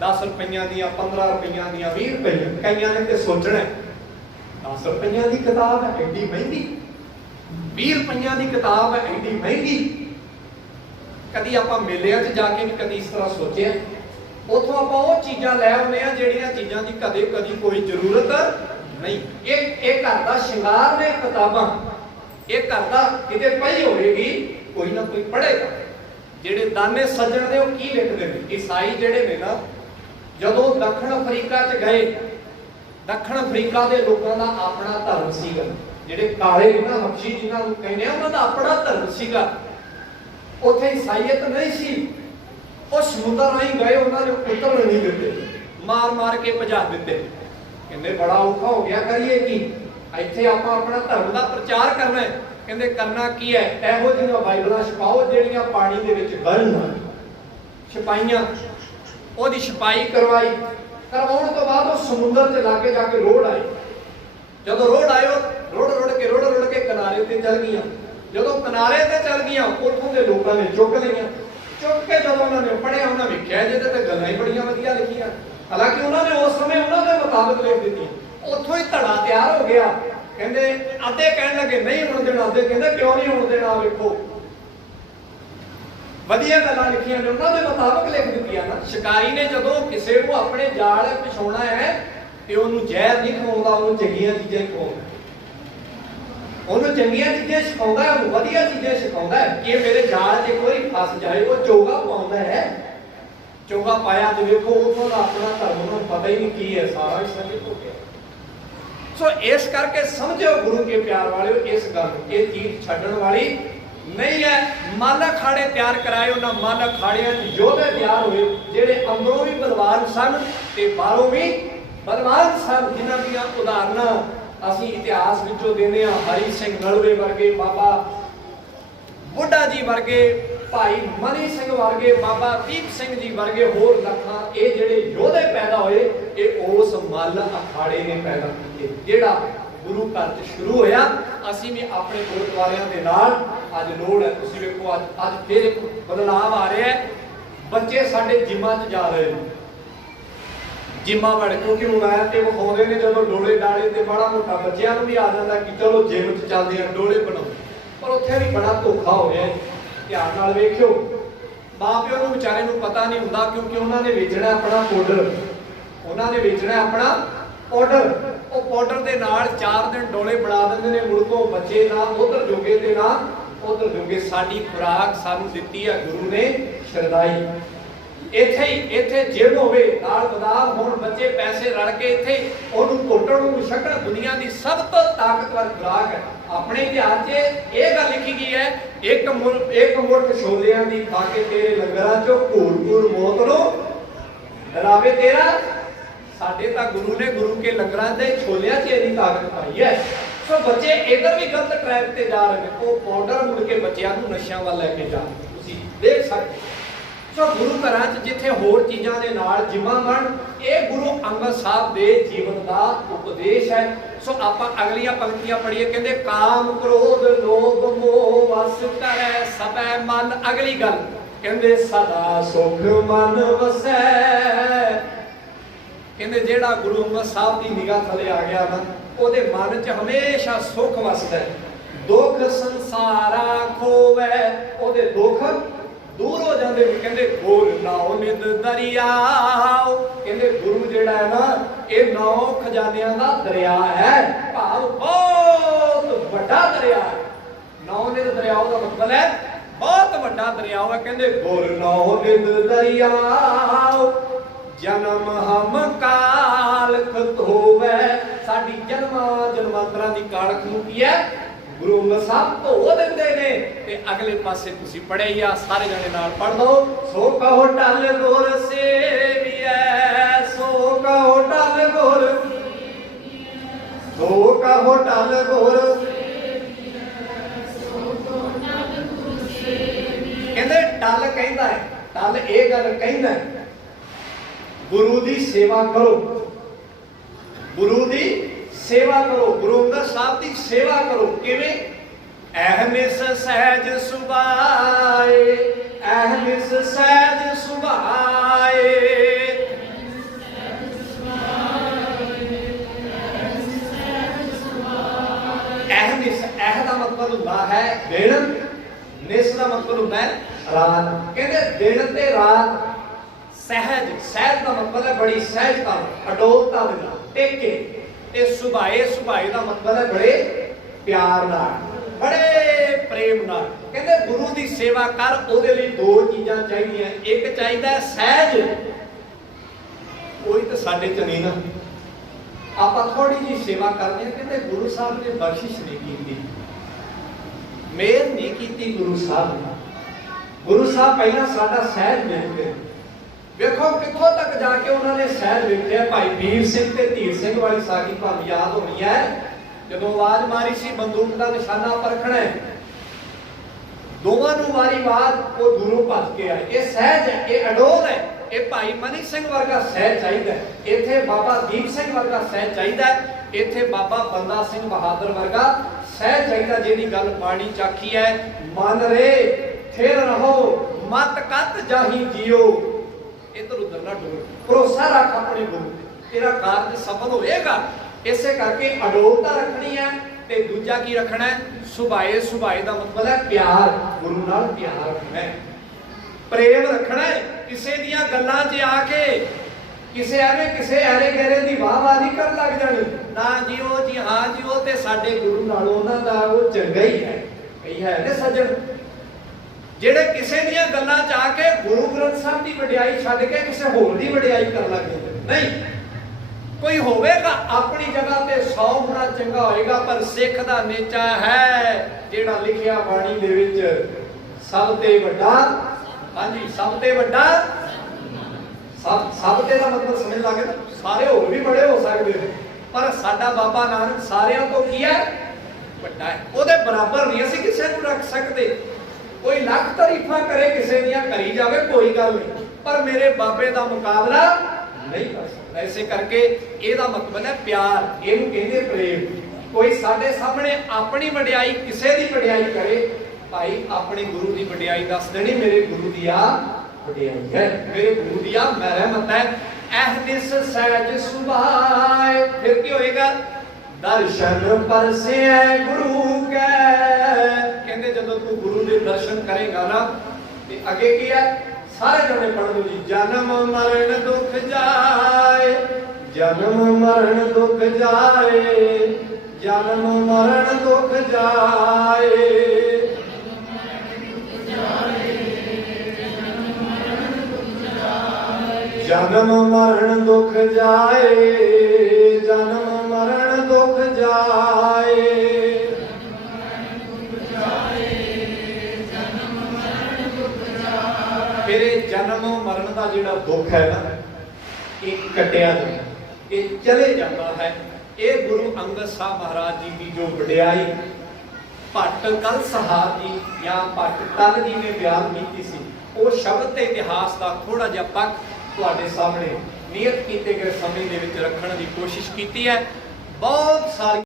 10 रुपइयां दी, 15 रुपइयां दी, 20 रुपइयां। कईयां ने ते सोचना 10 रुपइयां दी किताब है एडी महंगी, 20 रुपइयां दी किताब है एडी महंगी। कदी आपां मेलिਆਂ 'ਚ जाके भी कदी इस तरह सोचे, उथों आपां वो चीज़ां लै आउंदे आ जिहड़ियां चीज़ां दी कदे कदी कोई जरूरत नहीं। एक घर का श्रृंगार ने किताबां, एक घर का किते पई होएगी, कोई ना कोई पढ़ेगा। ਜਿਹੜੇ ਦਾਨੇ ਸੱਜਣ ਨੇ ਉਹ ਕੀ ਲਿਖਦੇ ਨੇ, ਈਸਾਈ ਜਿਹੜੇ ਨੇ ਨਾ, ਜਦੋਂ ਦੱਖਣ ਅਫਰੀਕਾ 'ਚ ਗਏ, ਦੱਖਣ ਅਫਰੀਕਾ ਦੇ ਲੋਕਾਂ ਦਾ ਆਪਣਾ ਧਰਮ ਸੀਗਾ। ਜਿਹੜੇ ਕਾਲੇ ਨੇ ਨਾ, ਹਬਸ਼ੀ ਜਿਨ੍ਹਾਂ ਨੂੰ ਕਹਿੰਦੇ ਆ, ਉਹਨਾਂ ਦਾ ਆਪਣਾ ਧਰਮ ਸੀਗਾ। ਉੱਥੇ ਈਸਾਈਅਤ ਨਹੀਂ ਸੀ। ਉਹ ਸਮੁੰਦਰ ਰਾਹੀਂ ਗਏ, ਉਹਨਾਂ ਦੇ ਉਤਰਨ ਨਹੀਂ ਦਿੱਤੇ, ਮਾਰ ਮਾਰ ਕੇ ਭਜਾ ਦਿੱਤੇ। ਕਹਿੰਦੇ ਬੜਾ ਔਖਾ ਹੋ ਗਿਆ, ਕਰੀਏ ਕੀ? ਇੱਥੇ ਆਪਾਂ ਆਪਣਾ ਧਰਮ ਦਾ ਪ੍ਰਚਾਰ ਕਰਨਾ ਹੈ। ਕਹਿੰਦੇ ਕਰਨਾ ਕੀ ਹੈ? ਇਹੋ ਜਿਹੀਆਂ ਬਾਈਬਲਾਂ ਛਪਾਓ ਜਿਹੜੀਆਂ ਪਾਣੀ ਦੇ ਵਿੱਚ ਗਲਣ। ਛਪਾਈਆਂ, ਉਹਦੀ ਛਪਾਈ ਕਰਵਾਈ। ਕਰਵਾਉਣ ਤੋਂ ਬਾਅਦ ਉਹ ਸਮੁੰਦਰ 'ਚ ਲਾਗੇ ਜਾ ਕੇ ਰੋੜ ਆਏ। ਜਦੋਂ ਰੋੜ ਆਇਓ, ਰੋੜ ਕੇ ਕਿਨਾਰੇ ਤੇ ਚੱਲ ਗਈਆਂ। ਜਦੋਂ ਕਿਨਾਰੇ ਤੇ ਚੱਲ ਗਈਆਂ, ਉੱਥੋਂ ਦੇ ਲੋਕਾਂ ਨੇ ਚੁੱਕ ਲਈਆਂ। ਚੁੱਕ ਕੇ ਜਦੋਂ ਉਹਨਾਂ ਨੇ ਪੜ੍ਹਿਆ, ਉਹਨਾਂ ਵੇਖਿਆ ਜਿਹਦੇ ਤੇ ਗੱਲਾਂ ਹੀ ਬੜੀਆਂ ਵਧੀਆ ਲਿਖੀਆਂ। ਹਾਲਾਂਕਿ ਉਹਨਾਂ ਨੇ ਉਸ ਸਮੇਂ ਉਹਨਾਂ ਦੇ ਮੁਤਾਬਕ ਲਿਖ ਦਿੱਤੀਆਂ, ਉੱਥੋਂ ਹੀ ਧੜਾ ਤਿਆਰ ਹੋ ਗਿਆ। ਕਹਿੰਦੇ ਅੱਧੇ ਕਹਿਣ ਲੱਗੇ ਨਹੀਂ ਹੋਣ ਦੇਣਾ, ਅੱਧੇ ਕਹਿੰਦੇ ਕਿਉਂ ਨਹੀਂ ਹੋਣ ਦੇਣਾ। ਵੇਖੋ ਵਧੀਆ ਗੱਲਾਂ ਲਿਖੀਆਂ ਨੇ, ਉਹਨਾਂ ਦੇ ਮੁਤਾਬਕ ਲਿਖ ਦਿੱਤੀਆਂ ਨਾ। ਸ਼ਿਕਾਰੀ ਨੇ ਜਦੋਂ ਕਿਸੇ ਨੂੰ ਆਪਣੇ ਜਾਲ ਪਿਛਾਉਣਾ ਹੈ ਤੇ ਉਹਨੂੰ ਜ਼ਹਿਰ ਨਹੀਂ ਖਵਾਉਂਦਾ, ਉਹਨੂੰ ਚੰਗੀਆਂ ਚੀਜ਼ਾਂ ਖਵਾਉਂਦਾ, ਉਹਨੂੰ ਚੰਗੀਆਂ ਚੀਜ਼ਾਂ ਸਿਖਾਉਂਦਾ, ਉਹਨੂੰ ਵਧੀਆ ਚੀਜ਼ਾਂ ਸਿਖਾਉਂਦਾ ਕਿ ਮੇਰੇ ਜਾਲ 'ਚ ਇੱਕ ਵਾਰੀ ਫਸ ਜਾਏ। ਉਹ ਚੋਗਾ ਪਾਉਂਦਾ ਹੈ, ਚੋਗਾ ਪਾਇਆ ਤੇ ਵੇਖੋ ਉਥੋਂ ਦਾ ਆਪਣਾ ਧਰਮ ਨੂੰ ਪਤਾ ਹੀ ਨਹੀਂ ਕੀ ਹੈ, ਸਾਰਾ ਹੀ ਸੰਗਤ ਹੋ ਗਿਆ। ਸੋ ਇਸ ਕਰਕੇ ਸਮਝਿਓ ਗੁਰੂ ਕੇ ਪਿਆਰ ਵਾਲਿਓ, ਇਸ ਗੱਲ ਇਹ ਚੀਜ਼ ਛੱਡਣ ਵਾਲੀ ਨਹੀਂ ਹੈ। ਮਨ ਅਖਾੜੇ ਤਿਆਰ ਕਰਾਏ, ਉਹਨਾਂ ਮਨ ਅਖਾੜਿਆਂ 'ਚ ਯੋਧੇ ਤਿਆਰ ਹੋਏ ਜਿਹੜੇ ਅੰਦਰੋਂ ਵੀ ਬਲਵਾਨ ਸਨ ਤੇ ਬਾਹਰੋਂ ਵੀ ਬਲਵਾਨ ਸਨ, ਜਿਨ੍ਹਾਂ ਦੀਆਂ ਉਦਾਹਰਨਾਂ ਅਸੀਂ ਇਤਿਹਾਸ ਵਿੱਚੋਂ ਦਿੰਦੇ ਹਾਂ। ਹਰੀ ਸਿੰਘ ਨਲਵੇ ਵਰਗੇ, ਬਾਬਾ ਬੁੱਢਾ ਜੀ ਵਰਗੇ, ਭਾਈ ਮਨੀ ਸਿੰਘ ਵਰਗੇ, ਬਾਬਾ ਦੀਪ ਸਿੰਘ ਜੀ ਵਰਗੇ, ਹੋਰ ਲੱਖਾਂ ਇਹ ਜਿਹੜੇ ਯੋਧੇ ਪੈਦਾ ਹੋਏ, ਇਹ ਉਸ ਮੱਲ ਅਖਾੜੇ ਨੇ ਪੈਦਾ ਕੀਤੇ ਜਿਹੜਾ ਗੁਰੂ ਘਰ 'ਚ ਸ਼ੁਰੂ ਹੋਇਆ। ਅਸੀਂ ਵੀ ਆਪਣੇ ਗੁਰਦੁਆਰਿਆਂ ਦੇ ਨਾਲ ਅੱਜ ਲੋੜ ਹੈ। ਤੁਸੀਂ ਵੇਖੋ ਅੱਜ ਫਿਰ ਇੱਕ ਬਦਲਾਵ ਆ ਰਿਹਾ ਹੈ। ਬੱਚੇ ਸਾਡੇ ਜਿਮਾਂ 'ਚ ਜਾ ਰਹੇ ਨੇ, ਜਿਮਾਂ ਵੜ, ਕਿਉਂਕਿ ਮੋਬਾਈਲ ਤੇ ਵਿਖਾਉਂਦੇ ਨੇ ਜਦੋਂ ਡੋਲੇ ਡਾਲੇ ਤੇ ਬੜਾ ਮੋਟਾ ਬੱਚਿਆਂ ਨੂੰ ਵੀ ਆ ਜਾਂਦਾ ਕਿ ਚਲੋ ਜਿਮ 'ਚ ਚੱਲਦੇ ਆ, ਡੋਲੇ ਬਣਾਓ। ਪਰ ਉੱਥੇ ਵੀ ਬੜਾ ਧੋਖਾ ਹੋ ਰਿਹਾ ਹੈ। ਧਿਆਨ ਨਾਲ ਵੇਖਿਓ, ਮਾਂ ਪਿਓ ਨੂੰ ਵਿਚਾਰੇ ਨੂੰ ਪਤਾ ਨਹੀਂ ਹੁੰਦਾ, ਕਿਉਂਕਿ ਉਹਨਾਂ ਨੇ ਵੇਚਣਾ ਆਪਣਾ ਪਾਊਡਰ, ਉਹਨਾਂ ਨੇ ਵੇਚਣਾ ਆਪਣਾ ਪਾਊਡਰ। ਉਹ ਪਾਊਡਰ ਦੇ ਨਾਲ 4 ਦਿਨ ਡੋਲੇ ਬਣਾ ਦਿੰਦੇ ਨੇ, ਮੁੜਕੋ ਬੱਚੇ ਨਾ ਉਧਰ ਜੋਗੇ ਤੇ ਨਾ ਉਧਰ ਜੋਗੇ। ਸਾਡੀ ਖੁਰਾਕ ਸਾਨੂੰ ਦਿੱਤੀ ਹੈ ਗੁਰੂ ਨੇ ਸ਼ਰਦਾਈ। ਇੱਥੇ ਜਿਮ ਹੋਵੇ, ਨਾਲ ਬਦਾਮ ਹੋਣ, ਬੱਚੇ ਪੈਸੇ ਰਲ ਕੇ ਇੱਥੇ ਉਹਨੂੰ ਘੋਟਣ ਨੂੰ ਛਕਣ। ਦੁਨੀਆ ਦੀ ਸਭ ਤੋਂ ਤਾਕਤਵਰ ਖੁਰਾਕ ਹੈ। ਆਪਣੇ ਇਤਿਹਾਸ 'ਚ ਇਹ ਗੱਲ ਲਿਖੀ ਗਈ ਹੈ, ਇੱਕ ਮੁੱਠ ਛੋਲਿਆਂ ਦੀ ਖਾ ਕੇ ਤੇਰੇ ਲੰਗਰਾਂ 'ਚੋਂ ਘੂਰ ਮੌਤ ਨੂੰ ਡਰਾਵੇ ਤੇਰਾ। ਸਾਡੇ ਤਾਂ ਗੁਰੂ ਨੇ ਗੁਰੂ ਕੇ ਲੰਗਰਾਂ ਦੇ ਛੋਲਿਆਂ 'ਚ ਇੰਨੀ ਤਾਕਤ ਪਾਈ ਹੈ। ਸੋ ਬੱਚੇ ਇਧਰ ਵੀ ਗਲਤ ਟਰੈਕ ਤੇ ਜਾ ਰਹੇ ਨੇ। ਉਹ ਪਾਊਡਰ ਮੁੜ ਕੇ ਬੱਚਿਆਂ ਨੂੰ ਨਸ਼ਿਆਂ ਵੱਲ ਲੈ ਕੇ ਜਾ ਰਹੇ, ਤੁਸੀਂ ਦੇਖ ਸਕਦੇ। ਸੋ ਗੁਰੂ ਘਰਾਂ 'ਚ ਜਿੱਥੇ ਹੋਰ ਚੀਜ਼ਾਂ ਦੇ ਨਾਲ ਜਿਮਾਂ ਬਣ, ਇਹ ਗੁਰੂ ਅੰਗਦ ਸਾਹਿਬ ਦੇ ਜੀਵਨ ਦਾ ਉਪਦੇਸ਼ ਹੈ। ਸੋ ਆਪਾਂ ਅਗਲੀਆਂ ਪੰਕਤੀਆਂ ਪੜ੍ਹੀਏ। ਕਹਿੰਦੇ ਕਾਮ ਕ੍ਰੋਧ ਲੋਭ ਮੋਹ ਵਸ ਕਰੈ ਸਭੈ ਮਨ। ਅਗਲੀ ਗੱਲ ਕਹਿੰਦੇ ਸਦਾ ਸੁਖ ਮਨ ਵਸੈ। ਕਹਿੰਦੇ ਜਿਹੜਾ ਗੁਰੂ ਅੰਗਦ ਸਾਹਿਬ ਦੀ ਨਿਗਾਹ ਥਲੇ ਆ ਗਿਆ ਨਾ, ਉਹਦੇ ਮਨ 'ਚ ਹਮੇਸ਼ਾ ਸੁਖ ਵਸਦਾ। ਦੁੱਖ ਸੰਸਾਰਾ ਖੋਵੈ, ਉਹਦੇ ਦੁੱਖ ਦੂਰ ਹੋ ਜਾਂਦੇ ਨੇ। ਕਹਿੰਦੇ ਗੁਰ ਨਾਉ ਨਿਦ ਦਰਿਆਉ। ਕਹਿੰਦੇ ਗੁਰੂ ਜਿਹੜਾ ਹੈ ਨਾ, ਇਹ 9 ਖਜ਼ਾਨਿਆਂ ਦਾ ਦਰਿਆ ਹੈ, ਭਾਵ ਬਹੁਤ ਵੱਡਾ ਦਰਿਆ ਹੈ। 9 ਨਿਦ ਦਰਿਆਉ ਦਾ ਮਤਲਬ ਹੈ ਬਹੁਤ ਵੱਡਾ ਦਰਿਆ ਹੈ। ਕਹਿੰਦੇ ਗੁਰ ਨਾਉ ਨਿਦ ਦਰਿਆਉ ਜਨਮ ਹਮ ਕਾਲਖ ਹੋਵੇ। ਸਾਡੀ ਜਨਮਾਂਤਰਾਂ ਦੀ ਕਾਲਖ ਨੂੰ ਕੀ ਹੈ ਗੁਰੂ ਅੰਗਦ ਸਾਹਿਬ ਧੋ ਦਿੰਦੇ ਨੇ। ਤੇ ਅਗਲੇ ਪਾਸੇ ਤੁਸੀਂ ਪੜ੍ਹਿਆ ਹੀ ਆ, ਸਾਰੇ ਜਣੇ ਨਾਲ ਪੜ੍ਹ ਲਓ। ਸੋ ਕਹੋ ਟਲ ਗੁਰ ਸੇਵੀਐ, ਸੋ ਕਹੋ ਟਲ ਗੁਰ, ਸੋ ਕਹੋ ਟਲ ਗੁਰ। ਕਹਿੰਦੇ ਟਲ ਕਹਿੰਦਾ ਹੈ, ਟਲ ਇਹ ਗੱਲ ਕਹਿੰਦਾ ਹੈ ਗੁਰੂ ਦੀ ਸੇਵਾ ਕਰੋ, ਗੁਰੂ ਦੀ ਸੇਵਾ ਕਰੋ, ਗੁਰੂ ਅੰਗਦ ਸਾਹਿਬ ਦੀ ਸੇਵਾ ਕਰੋ। ਕਿਵੇਂ? ਅਹਮਿਸ ਸਹਿਜ ਸੁਭਾਏ, ਅਹਮਿਸ ਸਹਿਜ ਸੁਭਾਏ। ਅਹਮਿਸ, ਅਹ ਦਾ ਮਤਲਬ ਹੁੰਦਾ ਹੈ ਦਿਨ, ਨਿਸ ਦਾ ਮਤਲਬ ਹੁੰਦਾ ਹੈ ਰਾਤ। ਕਹਿੰਦੇ ਦਿਨ ਤੇ ਰਾਤ ਸਹਿਜ, ਸਹਿਜ ਦਾ ਮਤਲਬ ਹੈ ਬੜੀ ਸਹਿਜਤਾ, ਅਡੋਲਤਾ ਦੇ ਨਾਲ, ਟੇਕੇ। ਤੇ ਸੁਭਾਏ, ਸੁਭਾਏ ਦਾ ਮਤਲਬ ਹੈ ਬੜੇ ਪਿਆਰ ਨਾਲ, ਬੜੇ ਪ੍ਰੇਮ ਨਾਲ। ਕਹਿੰਦੇ ਗੁਰੂ ਦੀ ਸੇਵਾ ਕਰ, ਉਹਦੇ ਲਈ 2 ਚੀਜ਼ਾਂ ਚਾਹੀਦੀਆਂ। ਇੱਕ ਚਾਹੀਦਾ ਸਹਿਜ, ਕੋਈ ਤਾਂ ਸਾਡੇ ਚ ਨਹੀਂ ਨਾ, ਆਪਾਂ ਥੋੜੀ ਜਿਹੀ ਸੇਵਾ ਕਰਦੇ ਹਾਂ। ਕਹਿੰਦੇ ਗੁਰੂ ਸਾਹਿਬ ਨੇ ਬਖਸ਼ਿਸ਼ ਨਹੀਂ ਕੀਤੀ, ਮਿਹਰ ਨਹੀਂ ਕੀਤੀ ਗੁਰੂ ਸਾਹਿਬ ਨੇ। ਗੁਰੂ ਸਾਹਿਬ ਪਹਿਲਾਂ ਸਾਡਾ ਸਹਿਜ ਵੇਖਦੇ। ਵੇਖੋ ਕਿੱਥੋਂ ਤੱਕ ਜਾ ਕੇ ਉਹਨਾਂ ਨੇ ਸਹਿਜ ਵੇਖਿਆ। ਭਾਈ ਵੀਰ ਸਿੰਘ ਤੇ ਧੀਰ ਸਿੰਘ ਵਾਲੀ ਸਾਖੀ ਤੁਹਾਨੂੰ ਯਾਦ ਹੋਣੀ ਹੈ, ਜਦੋਂ ਆਵਾਜ਼ ਮਾਰੀ ਸੀ ਬੰਦੂਕ ਦਾ ਨਿਸ਼ਾਨਾ ਪਰਖਣਾ, ਦੋਵਾਂ ਨੂੰ ਵਾਰੀ ਬਾਅਦ ਉਹ ਦੂਰੋਂ ਭੱਜ ਕੇ ਆਏ। ਇਹ ਸਹਿਜ ਹੈ, ਇਹ ਅਡੋਲ ਹੈ। ਇਹ ਭਾਈ ਮਨੀ ਸਿੰਘ ਵਰਗਾ ਸਹਿਜ ਚਾਹੀਦਾ, ਇੱਥੇ ਬਾਬਾ ਦੀਪ ਸਿੰਘ ਵਰਗਾ ਸਹਿਜ ਚਾਹੀਦਾ, ਇੱਥੇ ਬਾਬਾ ਬੰਦਾ ਸਿੰਘ ਬਹਾਦਰ ਵਰਗਾ ਸਹਿਜ ਚਾਹੀਦਾ, ਜਿਹਦੀ ਗੱਲ ਬਾਣੀ ਚਾਖੀ ਹੈ, ਮਨ ਰੇ ਫਿਰ ਰਹੋ ਮਤ ਕਤ ਜਾਹੀ ਜਿਓ। ਇਧਰ ਉਧਰ ਨਾ ਡੋਲ, ਭਰੋਸਾ ਰੱਖ ਆਪਣੇ ਗੁਰੂ ਤੇ, ਤੇਰਾ ਕਾਰਜ ਸਫਲ ਹੋਏਗਾ। ਇਸੇ ਕਰਕੇ ਅਡੋਲਤਾ ਰੱਖਣੀ ਹੈ। ਤੇ ਦੂਜਾ ਕੀ ਰੱਖਣਾ ਹੈ? ਸੁਭਾਏ। ਸੁਭਾਏ ਦਾ ਮਤਲਬ ਹੈ ਪਿਆਰ, ਗੁਰੂ ਨਾਲ ਪਿਆਰ ਰੱਖਣਾ ਹੈ, ਪ੍ਰੇਮ ਰੱਖਣਾ ਹੈ। ਕਿਸੇ ਦੀਆਂ ਗੱਲਾਂ 'ਚ ਆ ਕੇ ਕਿਸੇ ਐਰੇ ਗਹਿਰੇ ਦੀ ਵਾਹ ਨਹੀਂ ਕਰਨ ਲੱਗ ਜਾਣੀ। ਨਾ ਜੀ ਉਹ ਜੀ ਹਾਂ ਜੀ ਉਹ ਤੇ ਸਾਡੇ ਗੁਰੂ ਨਾਲੋਂ ਉਹਨਾਂ ਦਾ ਉਹ ਚੰਗਾ ਹੀ ਹੈ। ਕਈ ਹੈ ਨੇ ਸੱਜਣ ਜਿਹੜੇ ਕਿਸੇ ਦੀਆਂ ਗੱਲਾਂ 'ਚ ਆ ਕੇ ਗੁਰੂ ਗ੍ਰੰਥ ਸਾਹਿਬ ਦੀ ਵਡਿਆਈ ਛੱਡ ਕੇ ਕਿਸੇ ਹੋਰ ਦੀ ਵਡਿਆਈ ਕਰਨ ਲੱਗ ਜਾਂਦੇ। ਨਹੀਂ, ਕੋਈ ਹੋਵੇਗਾ ਆਪਣੀ ਜਗ੍ਹਾ ਤੇ 100 ਗੁਣਾ ਚੰਗਾ ਹੋਏਗਾ, ਪਰ ਸਿੱਖ ਦਾ ਨੇਚਾ ਹੈ ਜਿਹੜਾ ਲਿਖਿਆ ਬਾਣੀ ਦੇ ਵਿੱਚ ਸਭ ਤੇ ਵੱਡਾ, ਹਾਂਜੀ ਸਭ ਤੇ ਵੱਡਾ, ਸਭ ਤੇ ਦਾ ਮਤਲਬ ਸਮਝ ਲੱਗੇ ਨਾ, ਸਾਰੇ ਹੋਰ ਵੀ ਬੜੇ ਹੋ ਸਕਦੇ ਨੇ, ਪਰ ਸਾਡਾ ਬਾਬਾ ਨਾਨਕ ਸਾਰਿਆਂ ਤੋਂ ਕੀ ਹੈ? ਵੱਡਾ ਹੈ। ਉਹਦੇ ਬਰਾਬਰ ਨਹੀਂ ਅਸੀਂ ਕਿਸੇ ਨੂੰ ਰੱਖ ਸਕਦੇ। ਕੋਈ ਲੱਖ ਤਾਰੀਫਾਂ ਕਰੇ ਕਿਸੇ ਦੀਆਂ ਕਰੀ ਜਾਵੇ, ਕੋਈ ਗੱਲ ਨਹੀਂ, ਪਰ ਮੇਰੇ ਬਾਬੇ ਦਾ ਮੁਕਾਬਲਾ ਨਹੀਂ ਕਰ ਸਕਦਾ। ਇਸੇ ਕਰਕੇ ਇਹਦਾ ਮਤਲਬ ਹੈ ਪਿਆਰ, ਇਹਨੂੰ ਕਹਿੰਦੇ ਪ੍ਰੇਮ। ਕੋਈ ਸਾਡੇ ਸਾਹਮਣੇ ਆਪਣੀ ਵਡਿਆਈ, ਕਿਸੇ ਦੀ ਵਡਿਆਈ ਕਰੇ, ਭਾਈ ਆਪਣੇ ਗੁਰੂ ਦੀ ਵਡਿਆਈ ਦੱਸ ਦੇਣੀ, ਮੇਰੇ ਗੁਰੂ ਦੀ ਆ ਵਡਿਆਈ ਹੈ, ਮੇਰੇ ਗੁਰੂ ਦੀ ਆ ਮਹਿਰਮਤ ਹੈ। ਅਹਦਿਸ ਸਹਿਜ ਸੁਭਾਏ, ਫਿਰ ਕੀ ਹੋਏਗਾ? ਦਰਸ਼ਨ ਪਰਸੇ ਗੁਰੂ ਕੈ। ਕਹਿੰਦੇ ਜਦੋਂ ਤੂੰ ਗੁਰੂ ਦੇ ਦਰਸ਼ਨ ਕਰੇਗਾ ਨਾ ਤੇ ਅੱਗੇ ਕੀ ਹੈ? ਸਾਰੇ ਜਣੇ ਪੜ੍ਹ ਲਓ ਜੀ। ਜਨਮ ਮਰਨ ਦੁਖ ਜਾਏ, ਜਨਮ ਮਰਨ ਦੁਖ ਜਾਏ, ਜਨਮ ਮਰਨ ਦੁਖ ਜਾਏ, ਜਨਮ ਮਰਨ ਦੁਖ ਜਾਏ, ਜਨਮ ਮਰਨ ਦੁਖ ਜਾਏ, ਫਿਰ ਜਨਮ ਮਰਨ ਦਾ ਜਿਹੜਾ ਦੁੱਖ ਹੈ ਨਾ, ਇਹ ਕੱਟਿਆ ਜਾਂਦਾ, ਇਹ ਚਲੇ ਜਾਂਦਾ ਹੈ। ਇਹ ਗੁਰੂ ਅੰਗਦ ਸਾਹਿਬ ਮਹਾਰਾਜ ਜੀ ਦੀ ਜੋ ਵਡਿਆਈ ਭੱਟ ਕਲ ਸਹਾਰ ਜੀ ਜਾਂ ਭੱਟ ਕਲ ਜੀ ਨੇ ਬਿਆਨ ਕੀਤੀ ਸੀ, ਉਹ ਸ਼ਬਦ ਤੇ ਇਤਿਹਾਸ ਦਾ ਥੋੜਾ ਜਿਹਾ ਪੱਖ ਤੁਹਾਡੇ ਸਾਹਮਣੇ ਨਿਯਤ ਕੀਤੇ ਗਏ ਸਮੇਂ ਦੇ ਵਿੱਚ ਰੱਖਣ ਦੀ ਕੋਸ਼ਿਸ਼ ਕੀਤੀ ਹੈ। ਬਹੁਤ ਸਾਰੀ